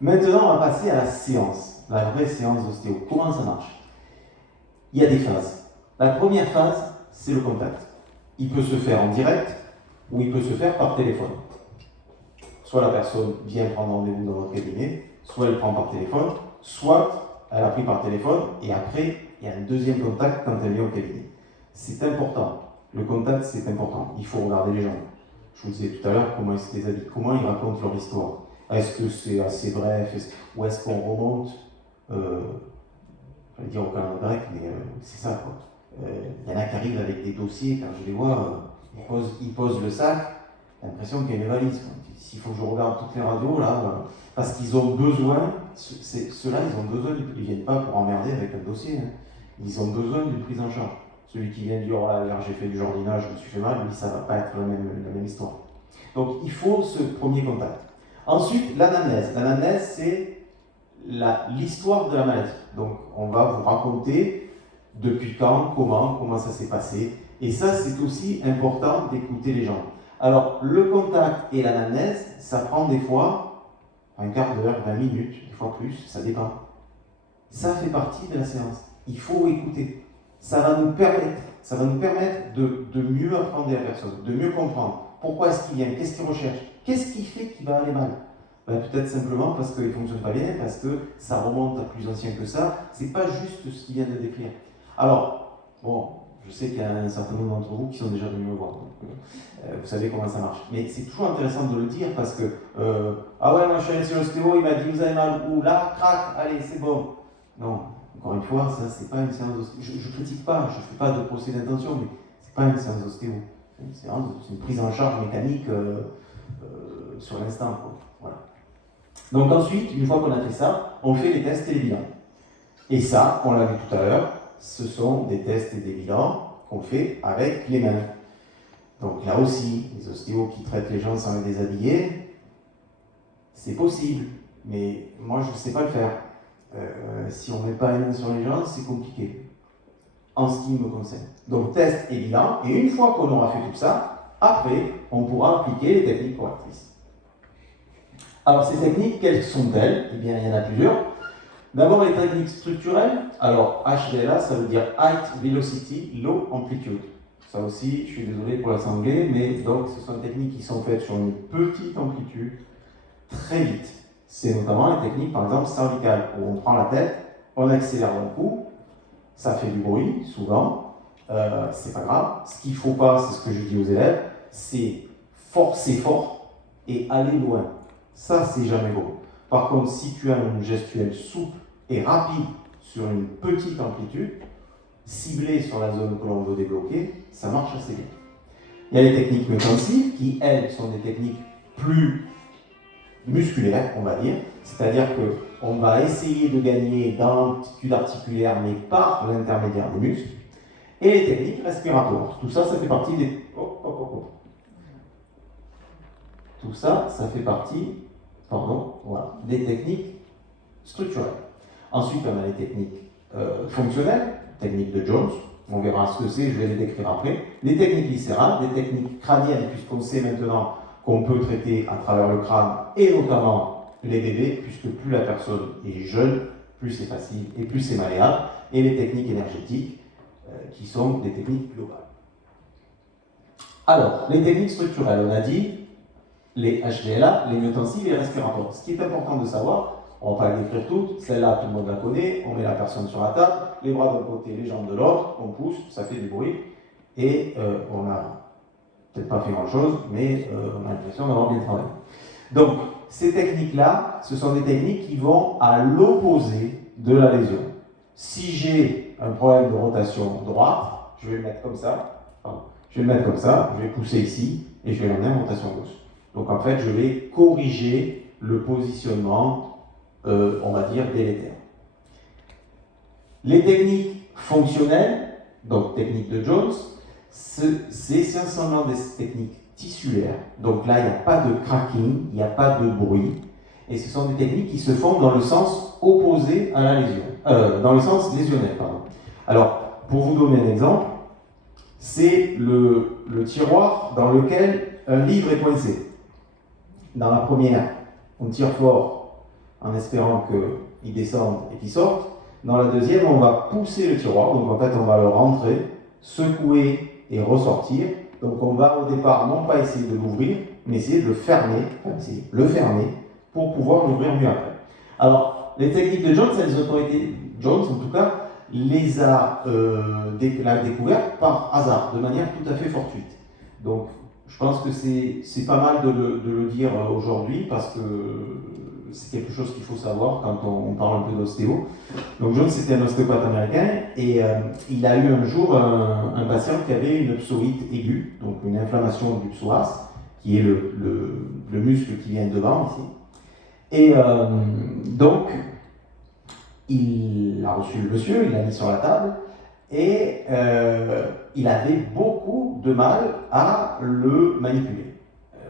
Maintenant on va passer à la séance, la vraie séance d'ostéo, comment ça marche. Il y a des phases. La première phase, c'est le contact. Il peut se faire en direct ou il peut se faire par téléphone. Soit la personne vient prendre rendez-vous dans votre cabinet, soit elle prend par téléphone, soit elle a pris par téléphone et après, il y a un deuxième contact quand elle vient au cabinet. C'est important. Le contact, c'est important. Il faut regarder les gens. Je vous disais tout à l'heure comment ils se déshabillent, comment ils racontent leur histoire. Est-ce que c'est assez bref ou est-ce qu'on remonte je vais dire au calendrier grec, mais c'est ça quoi. Il y en a qui arrivent avec des dossiers, quand je les vois, ils posent le sac, l'impression qu'il y a une valise. S'il faut que je regarde toutes les radios, là, parce qu'ils ont besoin, ceux-là, ils ont besoin, ils ne viennent pas pour emmerder avec un dossier, hein. Ils ont besoin d'une prise en charge. Celui qui vient dire, oh, hier j'ai fait du jardinage, je me suis fait mal, lui, ça ne va pas être la même histoire. Donc il faut ce premier contact. Ensuite, l'anamnèse. L'anamnèse, c'est l'histoire de la maladie. Donc on va vous raconter depuis quand, comment ça s'est passé. Et ça, c'est aussi important d'écouter les gens. Alors, le contact et l'anamnèse, ça prend des fois un quart d'heure, 20 minutes, des fois plus, ça dépend. Ça fait partie de la séance. Il faut écouter. Ça va nous permettre de mieux apprendre la personne, de mieux comprendre. Pourquoi est-ce qu'il vient? Qu'est-ce qu'il recherche? Qu'est-ce qui fait qu'il va aller mal? Peut-être simplement parce qu'il ne fonctionne pas bien, parce que ça remonte à plus ancien que ça. C'est pas juste ce qu'il vient de décrire. Alors, bon, je sais qu'il y a un certain nombre d'entre vous qui sont déjà venus me voir. Donc, vous savez comment ça marche. Mais c'est toujours intéressant de le dire parce que ah ouais, moi je suis allé sur l'ostéo, il m'a dit vous avez mal, ou là, crac, allez, c'est bon. Non, encore une fois, ça c'est pas une séance d'ostéo. Je ne critique pas, je ne fais pas de procès d'intention, mais c'est pas une séance d'ostéo. C'est une prise en charge mécanique sur l'instant. Voilà. Donc ensuite, une fois qu'on a fait ça, on fait les tests et les bilans. Et ça, on l'a vu tout à l'heure, ce sont des tests et des bilans qu'on fait avec les mains. Donc là aussi, les ostéos qui traitent les gens sans les déshabiller, c'est possible, mais moi je ne sais pas le faire. Si on ne met pas les mains sur les gens, c'est compliqué, en ce qui me concerne. Donc test et bilan, et une fois qu'on aura fait tout ça, après, on pourra appliquer les techniques correctrices. Alors ces techniques, quelles sont-elles? Eh bien, il y en a plusieurs. D'abord, les techniques structurelles. Alors, HVLA, ça veut dire Height Velocity Low Amplitude. Ça aussi, je suis désolé pour l'accent anglais, mais donc ce sont des techniques qui sont faites sur une petite amplitude, très vite. C'est notamment les techniques, par exemple, cervicales, où on prend la tête, on accélère d'un coup, ça fait du bruit, souvent, c'est pas grave. Ce qu'il ne faut pas, c'est ce que je dis aux élèves, c'est forcer fort et aller loin. Ça, c'est jamais bon. Par contre, si tu as une gestuelle souple et rapide sur une petite amplitude, ciblée sur la zone que l'on veut débloquer, ça marche assez bien. Il y a les techniques intensives qui, elles, sont des techniques plus musculaires, on va dire. C'est-à-dire qu'on va essayer de gagner dans l'amplitude articulaire, mais par l'intermédiaire des muscles. Et les techniques respiratoires. Tout ça, ça fait partie des... Tout ça, ça fait partie... voilà, des techniques structurelles. Ensuite, on a les techniques fonctionnelles, techniques de Jones, on verra ce que c'est, je vais les décrire après. Les techniques viscérales, des techniques crâniennes, puisqu'on sait maintenant qu'on peut traiter à travers le crâne, et notamment les bébés, puisque plus la personne est jeune, plus c'est facile et plus c'est malléable. Et les techniques énergétiques, qui sont des techniques globales. Alors, les techniques structurelles, on a dit, les HVLA, les myotensives et les respiratoires. Ce qui est important de savoir, on ne va pas les décrire toutes, celle-là tout le monde la connaît, on met la personne sur la table, les bras d'un côté, les jambes de l'autre, on pousse, ça fait du bruit, et on n'a peut-être pas fait grand-chose, mais on a l'impression d'avoir bien travaillé. Donc, ces techniques-là, ce sont des techniques qui vont à l'opposé de la lésion. Si j'ai un problème de rotation droite, je vais le mettre comme ça, je vais pousser ici, et je vais l'emmener en rotation gauche. Donc en fait, je vais corriger le positionnement, on va dire, délétère. Les techniques fonctionnelles, donc technique de Jones, c'est essentiellement des techniques tissulaires. Donc là, il n'y a pas de cracking, il n'y a pas de bruit. Et ce sont des techniques qui se font dans le sens opposé à la lésion. Dans le sens lésionnel, pardon. Alors, pour vous donner un exemple, c'est le tiroir dans lequel un livre est coincé. Dans la première, on tire fort en espérant qu'il descende et qu'il sorte. Dans la deuxième, on va pousser le tiroir, donc en fait on va le rentrer, secouer et ressortir. Donc on va au départ non pas essayer de l'ouvrir, mais essayer de le fermer, pour pouvoir l'ouvrir mieux après. Alors, les techniques de Jones, elles ont été, Jones en tout cas, les a découvertes par hasard, de manière tout à fait fortuite. Donc, je pense que c'est pas mal de le dire aujourd'hui parce que c'est quelque chose qu'il faut savoir quand on parle un peu d'ostéo. Donc Jones, c'était un ostéopathe américain et il a eu un jour un patient qui avait une psoïte aiguë, donc une inflammation du psoas, qui est le muscle qui vient devant ici. Et donc, il a reçu le monsieur, il l'a mis sur la table, et il avait beaucoup de mal à le manipuler.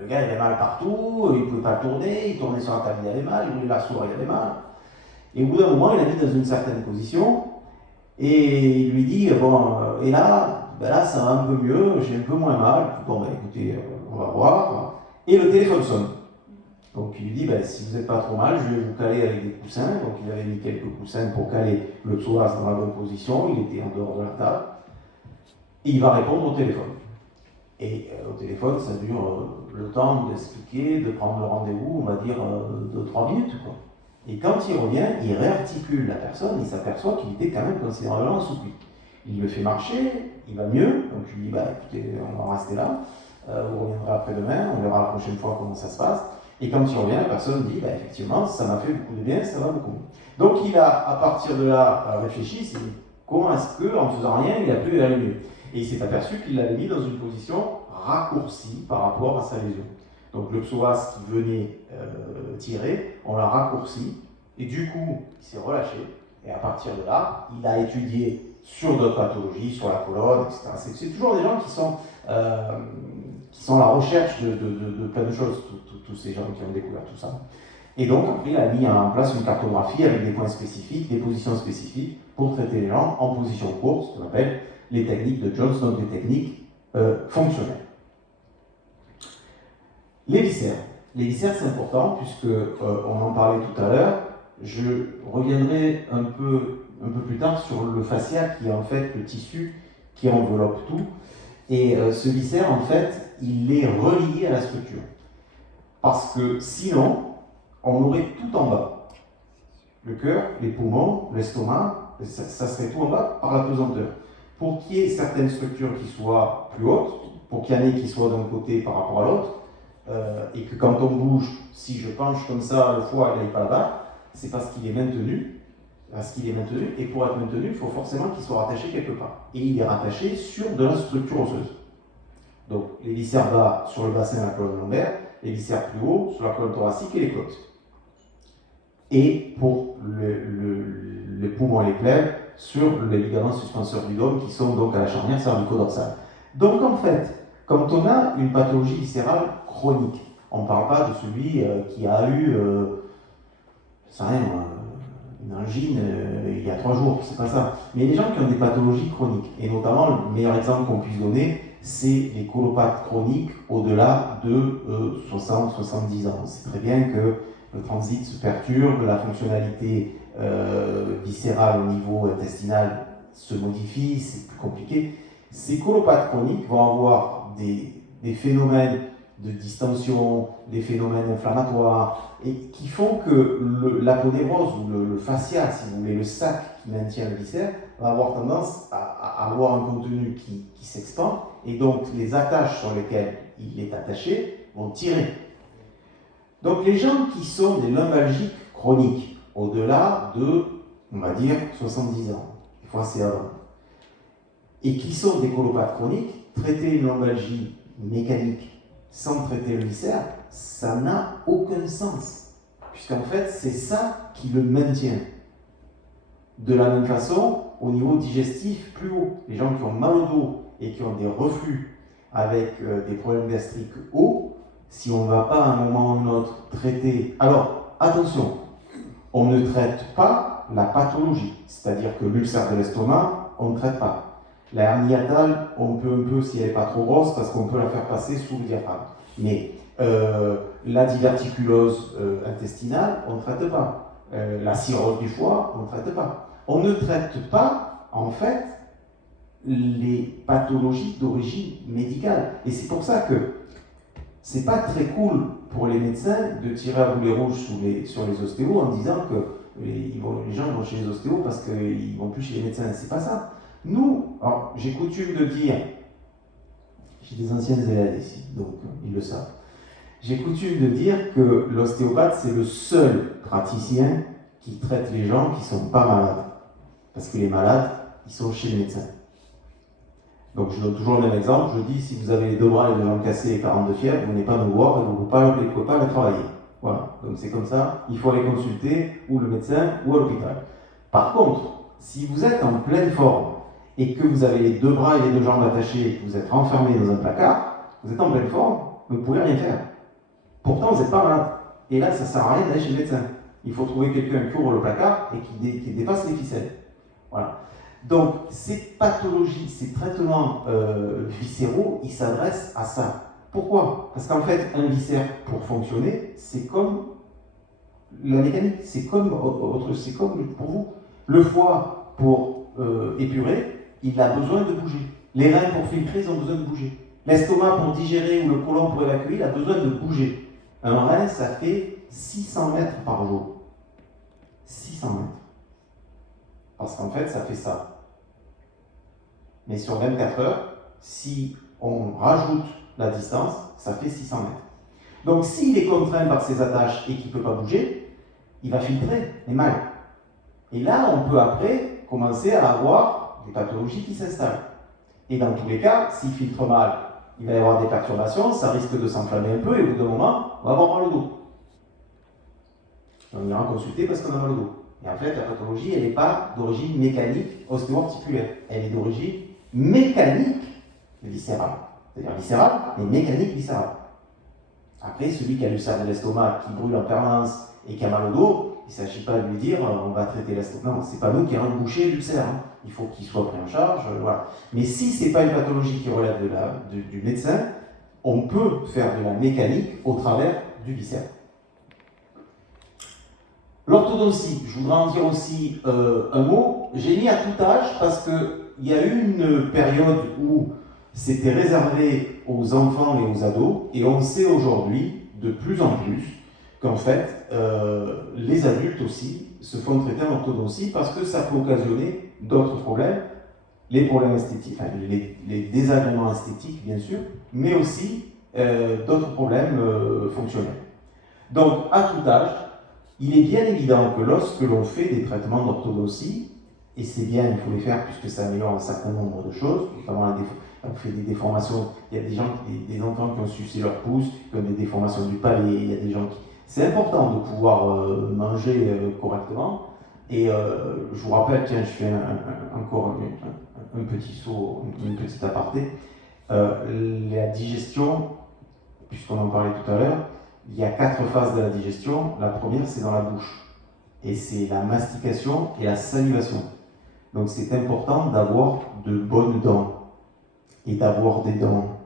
Le gars, il avait mal partout, il ne pouvait pas le tourner, il tournait sur la table, il avait mal, il voulait l'asseoir, il avait mal. Et au bout d'un moment, il l'a mis dans une certaine position, et il lui dit, bon, et là, ben là, ça va un peu mieux, j'ai un peu moins mal. Bon, ben écoutez, on va voir. Et le téléphone sonne. Donc il lui dit, ben, si vous n'êtes pas trop mal, je vais vous caler avec des coussins. Donc il avait mis quelques coussins pour caler le psoas dans la bonne position, il était en dehors de la table. Et il va répondre au téléphone. Et au téléphone, ça dure le temps d'expliquer, de prendre le rendez-vous, on va dire de 3 minutes, quoi. Et quand il revient, il réarticule la personne, il s'aperçoit qu'il était quand même considérablement assoupi. Il le fait marcher, il va mieux, donc je lui dis, bah, écoutez, on va rester là, vous reviendrez après-demain, on verra la prochaine fois comment ça se passe. Et quand il revient, la personne dit, bah, effectivement, ça m'a fait beaucoup de bien, ça va beaucoup mieux. Donc il a, à partir de là, réfléchi, il s'est dit, comment est-ce qu'en ne faisant rien, il a pu aller mieux? Et il s'est aperçu qu'il l'avait mis dans une position raccourcie par rapport à sa lésion. Donc le psoas qui venait tirer, on l'a raccourci, et du coup, il s'est relâché, et à partir de là, il a étudié sur d'autres pathologies, sur la colonne, etc. C'est toujours des gens qui sont à la recherche de plein de choses, tous ces gens qui ont découvert tout ça. Et donc, après, il a mis en place une cartographie avec des points spécifiques, des positions spécifiques, pour traiter les gens en position courte, ce qu'on appelle les techniques de Jones, donc des techniques fonctionnelles. Les viscères. Les viscères, c'est important, puisque on en parlait tout à l'heure. Je reviendrai un peu plus tard sur le fascia, qui est en fait le tissu qui enveloppe tout. Et ce viscère, en fait, il est relié à la structure. Parce que sinon, on aurait tout en bas. Le cœur, les poumons, l'estomac, ça serait tout en bas par la pesanteur. Pour qu'il y ait certaines structures qui soient plus hautes, pour qu'il y en ait qui soient d'un côté par rapport à l'autre, et que quand on bouge, si je penche comme ça, le foie n'aille pas là-bas, c'est parce qu'il est maintenu. Et pour être maintenu, il faut forcément qu'il soit rattaché quelque part. Et il est rattaché sur de la structure osseuse. Donc les viscères bas sur le bassin et la colonne lombaire, les viscères plus hauts sur la colonne thoracique et les côtes. Et pour les poumons et les plaies, sur les ligaments suspenseurs du dôme qui sont donc à la charnière cervico-dorsale. Donc en fait, quand on a une pathologie viscérale chronique, on ne parle pas de celui qui a eu, une angine il y a 3 jours, c'est pas ça. Mais les gens qui ont des pathologies chroniques, et notamment le meilleur exemple qu'on puisse donner, c'est les colopathes chroniques au-delà de 60-70 ans. On sait très bien que le transit se perturbe, la fonctionnalité viscérale au niveau intestinal se modifie, c'est plus compliqué. Ces colopathes chroniques vont avoir des phénomènes de distension, des phénomènes inflammatoires, et qui font que l'aponévrose ou le fascia, si vous voulez, le sac qui maintient le viscère, va avoir tendance à avoir un contenu qui s'expand, et donc les attaches sur lesquelles il est attaché vont tirer. Donc les gens qui sont des lombalgiques chroniques, au-delà de, on va dire, 70 ans, des fois c'est avant, et qui sont des colopathes chroniques, traiter une lombalgie mécanique sans traiter le viscère, ça n'a aucun sens. Puisqu'en fait, c'est ça qui le maintient. De la même façon, au niveau digestif plus haut, les gens qui ont mal au dos et qui ont des reflux avec des problèmes gastriques hauts, si on ne va pas à un moment ou un autre traiter... Alors, attention, on ne traite pas la pathologie, c'est-à-dire que l'ulcère de l'estomac, on ne traite pas. La hernie hiatale, on peut un peu, si elle n'est pas trop grosse, parce qu'on peut la faire passer sous le diaphragme. Mais la diverticulose intestinale, on ne traite pas. La cirrhose du foie, on ne traite pas. On ne traite pas, en fait, les pathologies d'origine médicale. Et c'est pour ça que c'est pas très cool pour les médecins de tirer à boulet rouge sur les ostéos en disant que les gens vont chez les ostéos parce qu'ils ne vont plus chez les médecins. C'est pas ça. Nous, alors, j'ai coutume de dire, j'ai des anciennes élèves ici, donc ils le savent, j'ai coutume de dire que l'ostéopathe, c'est le seul praticien qui traite les gens qui ne sont pas malades. Parce que les malades, ils sont chez le médecin. Donc je donne toujours le même exemple, je dis si vous avez les 2 bras et 2 jambes cassées et 42 fièvres, vous n'êtes pas nous voir et vous ne pouvez pas aller travailler. Voilà, donc c'est comme ça, il faut aller consulter ou le médecin ou à l'hôpital. Par contre, si vous êtes en pleine forme et que vous avez les 2 bras et les 2 jambes attachées et que vous êtes renfermé dans un placard, vous êtes en pleine forme, vous ne pouvez rien faire. Pourtant, vous n'êtes pas malade. Et là, ça ne sert à rien d'aller chez le médecin. Il faut trouver quelqu'un qui ouvre le placard et qui dépasse les ficelles. Voilà. Donc, ces pathologies, ces traitements viscéraux, ils s'adressent à ça. Pourquoi? Parce qu'en fait, un viscère, pour fonctionner, c'est comme la mécanique, c'est comme pour vous. Le foie, pour épurer, il a besoin de bouger. Les reins, pour filtrer, ils ont besoin de bouger. L'estomac, pour digérer, ou le côlon, pour évacuer, il a besoin de bouger. Un rein, ça fait 600 mètres par jour. 600 mètres. Parce qu'en fait, ça fait ça. Mais sur 24 heures, si on rajoute la distance, ça fait 600 mètres. Donc s'il est contraint par ses attaches et qu'il ne peut pas bouger, il va filtrer, mais mal. Et là, on peut après commencer à avoir des pathologies qui s'installent. Et dans tous les cas, s'il filtre mal, il va y avoir des perturbations, ça risque de s'enflammer un peu et au bout d'un moment, on va avoir mal au dos. On ira consulter parce qu'on a mal au dos. Et en fait, la pathologie, elle n'est pas d'origine mécanique ostéo-articulaire. Elle est d'origine mécanique viscérale. C'est-à-dire viscérale, mais mécanique viscérale. Après, celui qui a l'ulcère de l'estomac, qui brûle en permanence et qui a mal au dos, il ne s'agit pas de lui dire on va traiter l'estomac. Non, ce n'est pas nous qui allons boucher l'ulcère. Hein. Il faut qu'il soit pris en charge. Voilà. Mais si ce n'est pas une pathologie qui relève du médecin, on peut faire de la mécanique au travers du viscère. L'orthodontie, je voudrais en dire aussi un mot. J'ai mis à tout âge parce qu'il y a eu une période où c'était réservé aux enfants et aux ados, et on sait aujourd'hui, de plus en plus, qu'en fait, les adultes aussi se font traiter en orthodontie parce que ça peut occasionner d'autres problèmes, les problèmes esthétiques, enfin, les désagréments esthétiques bien sûr, mais aussi d'autres problèmes fonctionnels. Donc, à tout âge, il est bien évident que lorsque l'on fait des traitements d'orthodontie, et c'est bien, il faut les faire puisque ça améliore un certain nombre de choses, notamment on fait des déformations, il y a des enfants qui ont sucé leur pouce, qui ont des déformations du palais, il y a des gens qui... C'est important de pouvoir manger correctement, et je vous rappelle, tiens, je fais encore un petit saut, une petite aparté, la digestion, puisqu'on en parlait tout à l'heure, il y a 4 phases de la digestion. La première, c'est dans la bouche. Et c'est la mastication et la salivation. Donc c'est important d'avoir de bonnes dents. Et d'avoir des dents.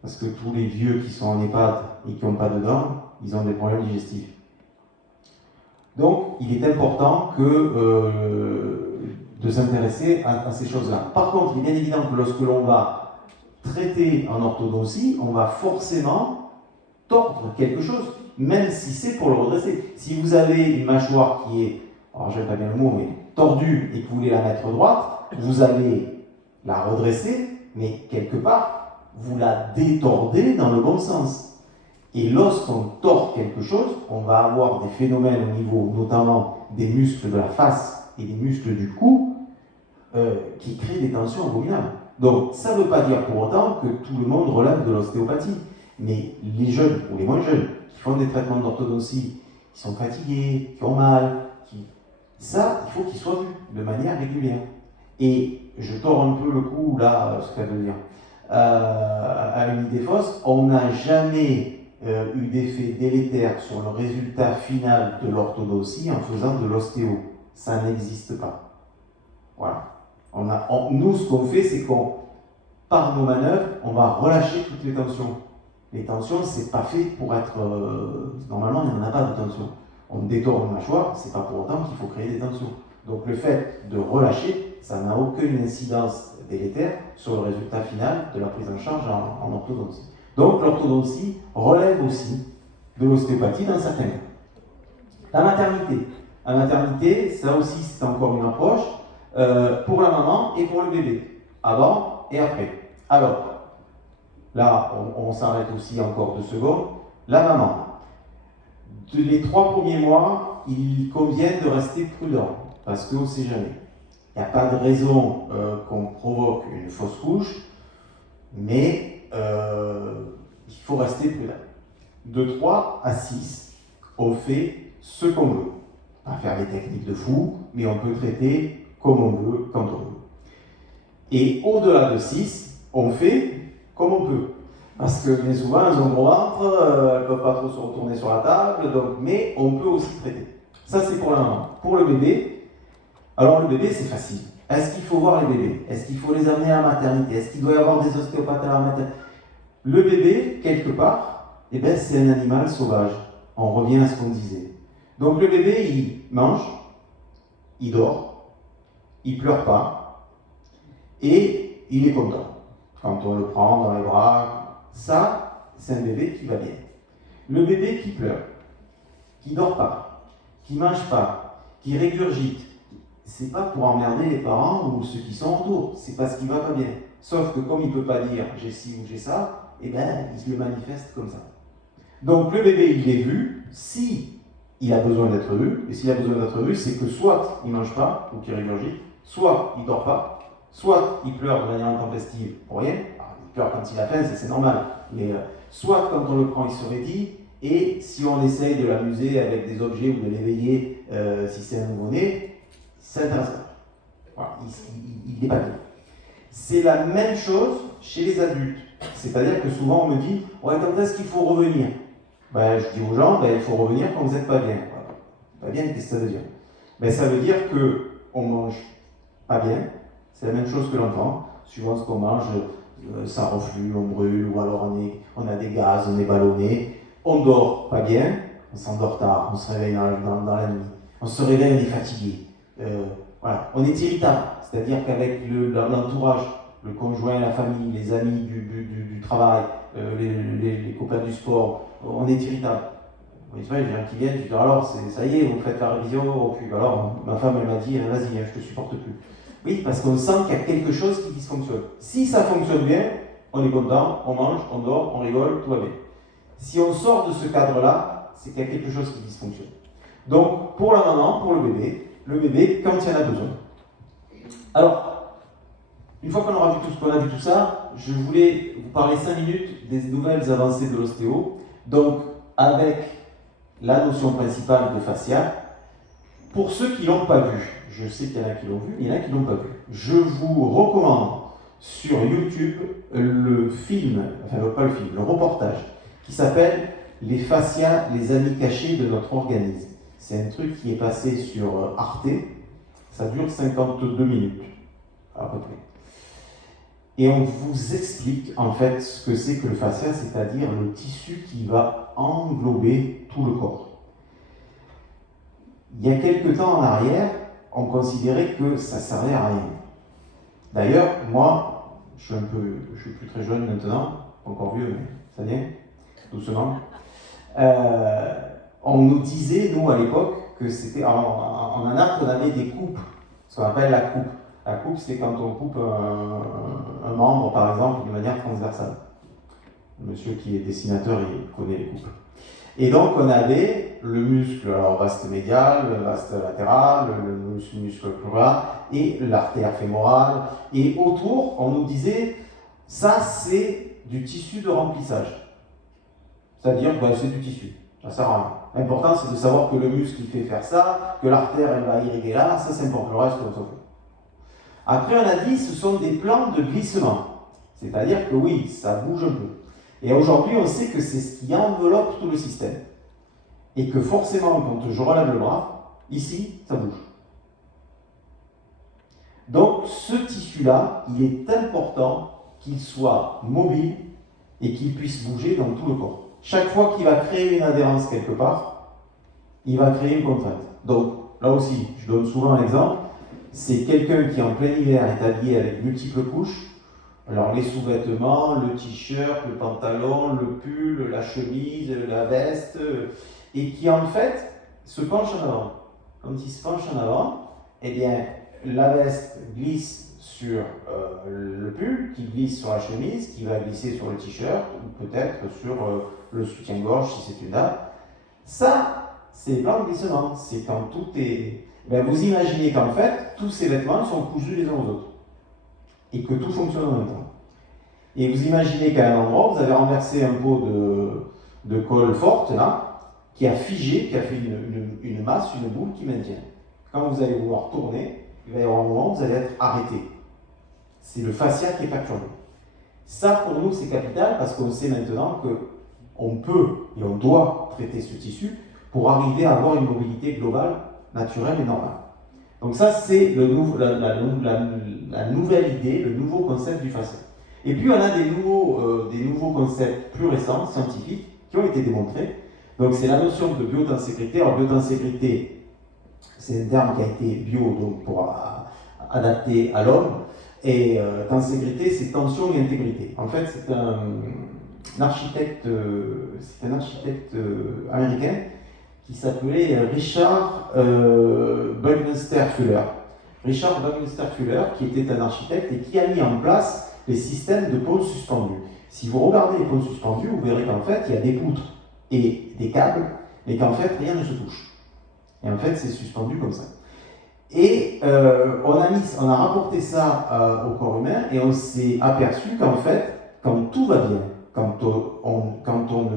Parce que tous les vieux qui sont en EHPAD et qui n'ont pas de dents, ils ont des problèmes digestifs. Donc il est important de s'intéresser à ces choses-là. Par contre, il est bien évident que lorsque l'on va traiter en orthodontie, on va forcément tordre quelque chose, même si c'est pour le redresser. Si vous avez une mâchoire qui est, alors j'aime pas bien le mot, mais tordue et que vous voulez la mettre droite, vous allez la redresser, mais quelque part, vous la détordez dans le bon sens. Et lorsqu'on tord quelque chose, on va avoir des phénomènes au niveau notamment des muscles de la face et des muscles du cou qui créent des tensions abominables. Donc ça ne veut pas dire pour autant que tout le monde relève de l'ostéopathie. Mais les jeunes, ou les moins jeunes, qui font des traitements d'orthodontie, qui sont fatigués, qui ont mal, ça, il faut qu'ils soient vus de manière régulière. Et je tords un peu le cou, là, ce qu'elle veut dire, à une idée fausse, on n'a jamais eu d'effet délétère sur le résultat final de l'orthodontie en faisant de l'ostéo. Ça n'existe pas. Voilà. Nous, ce qu'on fait, c'est qu'on, par nos manœuvres, on va relâcher toutes les tensions. Les tensions, c'est pas fait pour être... normalement, il n'y en a pas de tension. On détord une mâchoire, c'est pas pour autant qu'il faut créer des tensions. Donc le fait de relâcher, ça n'a aucune incidence délétère sur le résultat final de la prise en charge en orthodontie. Donc l'orthodontie relève aussi de l'ostéopathie dans certains cas. La maternité. La maternité, ça aussi, c'est encore une approche pour la maman et pour le bébé, avant et après. Alors, là, on s'arrête aussi encore 2 secondes. La maman, les 3 premiers mois, il convient de rester prudent, parce qu'on ne sait jamais. Il n'y a pas de raison qu'on provoque une fausse couche, mais il faut rester prudent. De 3 à 6, on fait ce qu'on veut. Pas faire des techniques de fou, mais on peut traiter comme on veut, quand on veut. Et au-delà de 6, on fait comme on peut. Parce que bien souvent, elles ont gros ventre, elles ne peuvent pas trop se retourner sur la table, donc, mais on peut aussi traiter. Ça, c'est pour la maman. Pour le bébé, alors le bébé, c'est facile. Est-ce qu'il faut voir les bébés? Est-ce qu'il faut les amener à la maternité? Est-ce qu'il doit y avoir des ostéopathes à la maternité? Le bébé, quelque part, eh ben, c'est un animal sauvage. On revient à ce qu'on disait. Donc le bébé, il mange, il dort, il pleure pas, et il est content. Quand on le prend dans les bras, ça, c'est un bébé qui va bien. Le bébé qui pleure, qui dort pas, qui mange pas, qui régurgite, c'est pas pour emmerder les parents ou ceux qui sont autour, c'est parce qu'il va pas bien. Sauf que comme il ne peut pas dire j'ai ci ou j'ai ça, eh ben, il se le manifeste comme ça. Donc le bébé, il est vu, si il a besoin d'être vu, et s'il a besoin d'être vu, c'est que soit il ne mange pas ou qu'il régurgite, soit il ne dort pas, soit il pleure de manière intempestive pour rien. Alors, il pleure quand il a faim, c'est normal, mais soit quand on le prend, il se raidit, et si on essaye de l'amuser avec des objets ou de l'éveiller, si c'est un nouveau-né, ça n'intéresse pas. Voilà, il n'est pas bien. C'est la même chose chez les adultes. C'est-à-dire que souvent on me dit ouais, quand est-ce qu'il faut revenir? Ben, je dis aux gens il faut revenir quand vous n'êtes pas bien. Pas bien, qu'est-ce que ça veut dire? Ben, ça veut dire qu'on mange pas bien, c'est la même chose que l'enfant. Suivant ce qu'on mange, ça reflue, on brûle, ou alors on a des gaz, on est ballonné. On dort pas bien, on s'endort tard, on se réveille dans la nuit. On se réveille, on est fatigué. Voilà, on est irritable, c'est-à-dire qu'avec l'entourage, le conjoint, la famille, les amis du travail, les copains du sport, on est irritable. Vous voyez, j'ai un qui vient, je dis alors, ça y est, vous faites la révision, oh, puis alors ma femme elle m'a dit, vas-y, je te supporte plus. Oui, parce qu'on sent qu'il y a quelque chose qui dysfonctionne. Si ça fonctionne bien, on est content, on mange, on dort, on rigole, tout va bien. Si on sort de ce cadre-là, c'est qu'il y a quelque chose qui dysfonctionne. Donc, pour la maman, pour le bébé, quand il y en a besoin. Alors, une fois qu'on aura vu tout ce qu'on a vu tout ça, je voulais vous parler 5 minutes des nouvelles avancées de l'ostéo. Donc, avec la notion principale de fascia. Pour ceux qui ne l'ont pas vu, je sais qu'il y en a qui l'ont vu, mais il y en a qui ne l'ont pas vu. Je vous recommande sur YouTube le film, enfin pas le film, le reportage qui s'appelle Les fascias, les amis cachés de notre organisme. C'est un truc qui est passé sur Arte, ça dure 52 minutes, à peu près. Et on vous explique en fait ce que c'est que le fascia, c'est-à-dire le tissu qui va englober tout le corps. Il y a quelques temps en arrière, on considérait que ça ne servait à rien. D'ailleurs, moi, je suis plus très jeune maintenant, encore vieux, mais ça vient, doucement. On nous disait, nous à l'époque, que c'était en art, on avait des coupes, ce qu'on appelle la coupe. La coupe, c'est quand on coupe un membre, par exemple, de manière transversale. Le monsieur qui est dessinateur, il connaît les coupes. Et donc, on avait le muscle, alors vaste médial, le vaste latéral, le muscle pleural et l'artère fémorale. Et autour, on nous disait, ça c'est du tissu de remplissage. C'est-à-dire, c'est du tissu. Ça sert à rien. L'important, c'est de savoir que le muscle, il fait faire ça, que l'artère, elle va irriguer là, ça c'est important. Le reste, on s'en fout. Après, on a dit, ce sont des plans de glissement. C'est-à-dire que oui, ça bouge un peu. Et aujourd'hui, on sait que c'est ce qui enveloppe tout le système. Et que forcément, quand je relève le bras, ici, ça bouge. Donc, ce tissu-là, il est important qu'il soit mobile et qu'il puisse bouger dans tout le corps. Chaque fois qu'il va créer une adhérence quelque part, il va créer une contrainte. Donc, là aussi, je donne souvent un exemple, c'est quelqu'un qui en plein hiver est habillé avec multiples couches. Alors les sous-vêtements, le t-shirt, le pantalon, le pull, la chemise, la veste, et qui en fait se penche en avant. Quand il se penche en avant, eh bien la veste glisse sur le pull, qui glisse sur la chemise, qui va glisser sur le t-shirt, ou peut-être sur le soutien-gorge si c'est une dame. Ça, c'est les plans de glissement. C'est quand tout est Ben, vous imaginez qu'en fait, tous ces vêtements sont cousus les uns aux autres et que tout fonctionne en même temps. Et vous imaginez qu'à un endroit, vous avez renversé un pot de colle forte, là, qui a figé, qui a fait une masse, une boule qui maintient. Quand vous allez vouloir tourner, il va y avoir un moment où vous allez être arrêté. C'est le fascia qui est perturbé. Ça, pour nous, c'est capital parce qu'on sait maintenant qu'on peut et on doit traiter ce tissu pour arriver à avoir une mobilité globale, naturelle et normale. Donc ça, c'est la nouvelle idée, le nouveau concept du fascia. Et puis, on a des nouveaux concepts plus récents, scientifiques, qui ont été démontrés. Donc, c'est la notion de biotenségrité. Alors, biotenségrité, c'est un terme qui a été bio, donc pour adapter à l'homme. Et tenségrité, c'est tension et intégrité. En fait, c'est un architecte américain qui s'appelait Richard Buckminster Fuller. Richard Buckminster Fuller, qui était un architecte et qui a mis en place les systèmes de pôles suspendus. Si vous regardez les pôles suspendus, vous verrez qu'en fait, il y a des poutres et des câbles, mais qu'en fait, rien ne se touche. Et en fait, c'est suspendu comme ça. Et on a rapporté ça au corps humain et on s'est aperçu qu'en fait, quand tout va bien, quand on ne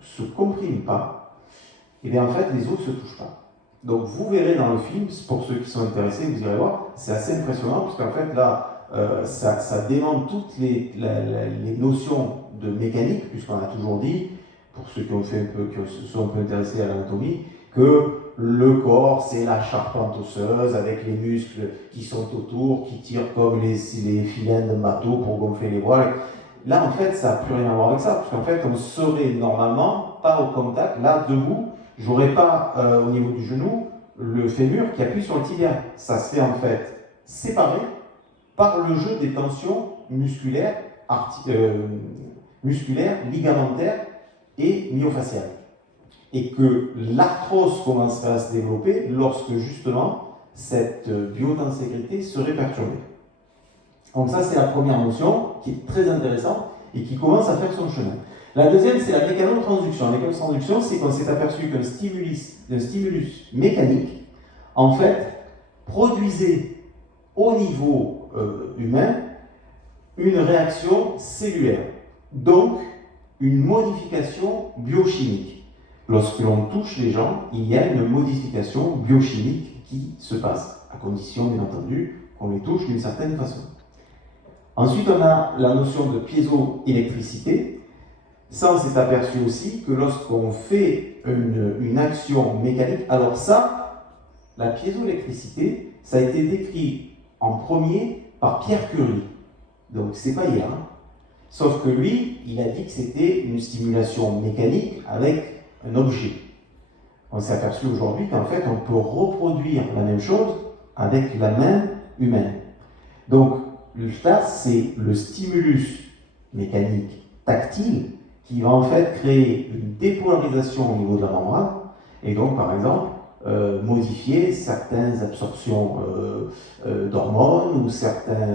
se comprime pas, et bien en fait, les os ne se touchent pas. Donc vous verrez dans le film, pour ceux qui sont intéressés, vous irez voir, c'est assez impressionnant, parce qu'en fait, là, ça démontre toutes les notions de mécanique, puisqu'on a toujours dit, pour ceux qui se sont un peu intéressés à l'anatomie, que le corps, c'est la charpente osseuse avec les muscles qui sont autour, qui tirent comme les filins d'un bateau pour gonfler les voiles. Là, en fait, ça n'a plus rien à voir avec ça, parce qu'en fait, on serait normalement pas au contact. Là, debout, j'aurais pas au niveau du genou le fémur qui appuie sur le tibia. Ça se fait en fait séparé par le jeu des tensions musculaires, ligamentaires et myofaciales. Et que l'arthrose commencerait à se développer lorsque justement cette biotenségrité serait perturbée. Donc ça, c'est la première notion qui est très intéressante et qui commence à faire son chemin. La deuxième, c'est la mécanotransduction. La mécanotransduction, c'est qu'on s'est aperçu qu'un stimulus mécanique, en fait, produisait au niveau humain une réaction cellulaire, donc une modification biochimique. Lorsque l'on touche les gens, il y a une modification biochimique qui se passe, à condition, bien entendu, qu'on les touche d'une certaine façon. Ensuite, on a la notion de piézoélectricité. Ça, on s'est aperçu aussi que lorsqu'on fait une action mécanique, alors ça, la piézoélectricité, ça a été décrit en premier par Pierre Curie. Donc, c'est pas hier. Hein. Sauf que lui, il a dit que c'était une stimulation mécanique avec un objet. On s'est aperçu aujourd'hui qu'en fait, on peut reproduire la même chose avec la main humaine. Donc, là, c'est le stimulus mécanique tactile qui va en fait créer une dépolarisation au niveau de la membrane et donc, par exemple, modifier certaines absorptions d'hormones ou certains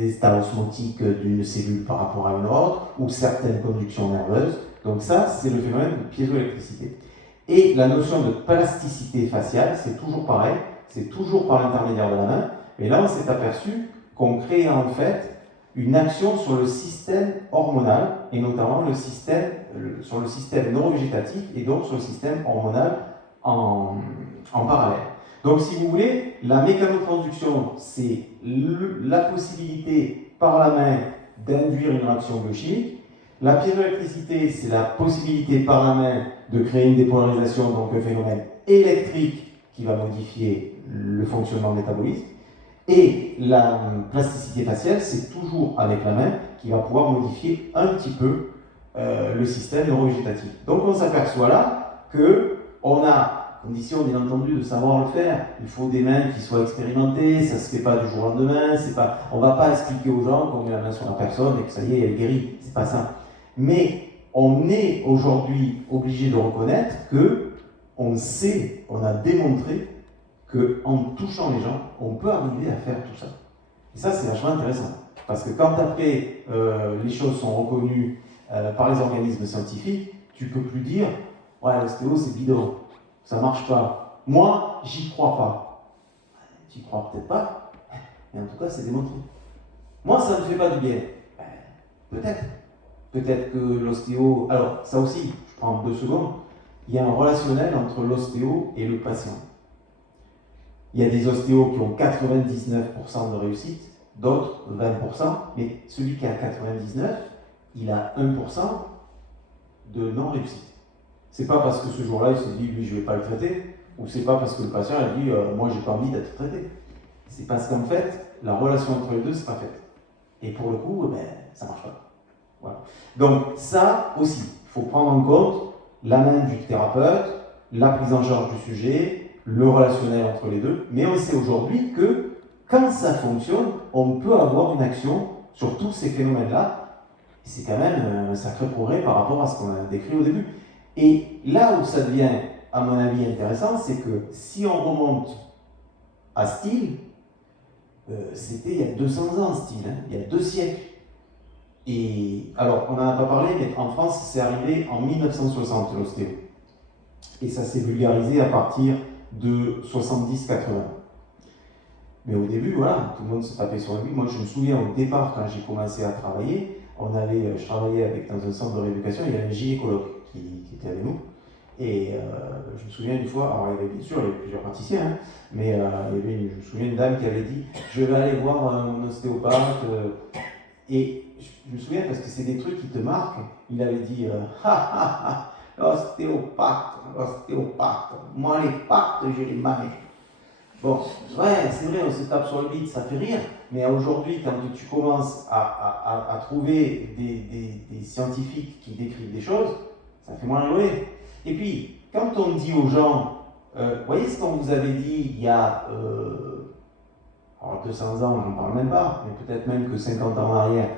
états osmotiques d'une cellule par rapport à une autre ou certaines conductions nerveuses. Donc ça, c'est le phénomène de piézoélectricité. Et la notion de plasticité faciale, c'est toujours pareil, c'est toujours par l'intermédiaire de la main, mais là on s'est aperçu qu'on créait en fait une action sur le système hormonal, et notamment sur le système neurovégétatif, et donc sur le système hormonal en parallèle. Donc si vous voulez, la mécanotransduction, c'est la possibilité par la main d'induire une réaction biochimique. La piézoélectricité, c'est la possibilité par la main de créer une dépolarisation, donc un phénomène électrique qui va modifier le fonctionnement métabolique. Et la plasticité faciale, c'est toujours avec la main qui va pouvoir modifier un petit peu le système neurovégétatif. Donc on s'aperçoit là qu'on a condition bien entendu de savoir le faire. Il faut des mains qui soient expérimentées, ça ne se fait pas du jour au lendemain. On ne va pas expliquer aux gens qu'on met la main sur la personne et que ça y est, elle guérit. C'est pas ça. Mais on est aujourd'hui obligé de reconnaître qu'on sait, on a démontré qu'en touchant les gens, on peut arriver à faire tout ça. Et ça, c'est vachement intéressant. Parce que quand après les choses sont reconnues par les organismes scientifiques, tu ne peux plus dire « Ouais, l'ostéo, c'est bidon, ça ne marche pas. » Moi, j'y crois pas. J'y crois peut-être pas, mais en tout cas, c'est démontré. Moi, ça ne me fait pas du bien. Peut-être. Peut-être que l'ostéo. Alors, ça aussi, je prends 2 secondes. Il y a un relationnel entre l'ostéo et le patient. Il y a des ostéos qui ont 99% de réussite, d'autres 20%, mais celui qui a 99%, il a 1% de non-réussite. C'est pas parce que ce jour-là, il se dit, lui, je ne vais pas le traiter, ou c'est pas parce que le patient a dit, moi, j'ai pas envie d'être traité. C'est parce qu'en fait, la relation entre les deux, c'est pas faite. Et pour le coup, ça marche pas. Voilà. Donc, ça aussi, il faut prendre en compte la main du thérapeute, la prise en charge du sujet, le relationnel entre les deux, mais on sait aujourd'hui que quand ça fonctionne, on peut avoir une action sur tous ces phénomènes-là. C'est quand même un sacré progrès par rapport à ce qu'on a décrit au début. Et là où ça devient, à mon avis, intéressant, c'est que si on remonte à Steele, c'était il y a 200 ans, Steele, il y a 2 siècles. Et alors, on n'en a pas parlé, mais en France, c'est arrivé en 1960, l'ostéo. Et ça s'est vulgarisé à partir de 70-80. Mais au début, voilà, tout le monde se tapait sur lui. Moi, je me souviens au départ, quand j'ai commencé à travailler, je travaillais dans un centre de rééducation, il y avait un gynécologue qui était avec nous. Et je me souviens une fois, alors il y avait bien sûr, il y avait plusieurs praticiens, hein, mais il y avait je me souviens une dame qui avait dit « Je vais aller voir un ostéopathe ». Et je me souviens parce que c'est des trucs qui te marquent. Il avait dit « Ha ha ha, l'ostéopathe, moi les pattes, je les mange ». Bon, ouais, c'est vrai, on se tape sur le bide, ça fait rire, mais aujourd'hui, quand tu commences à trouver des scientifiques qui décrivent des choses, ça fait moins rigoler. Et puis, quand on dit aux gens, voyez ce qu'on vous avait dit il y a alors 200 ans, j'en parle même pas, mais peut-être même que 50 ans en arrière,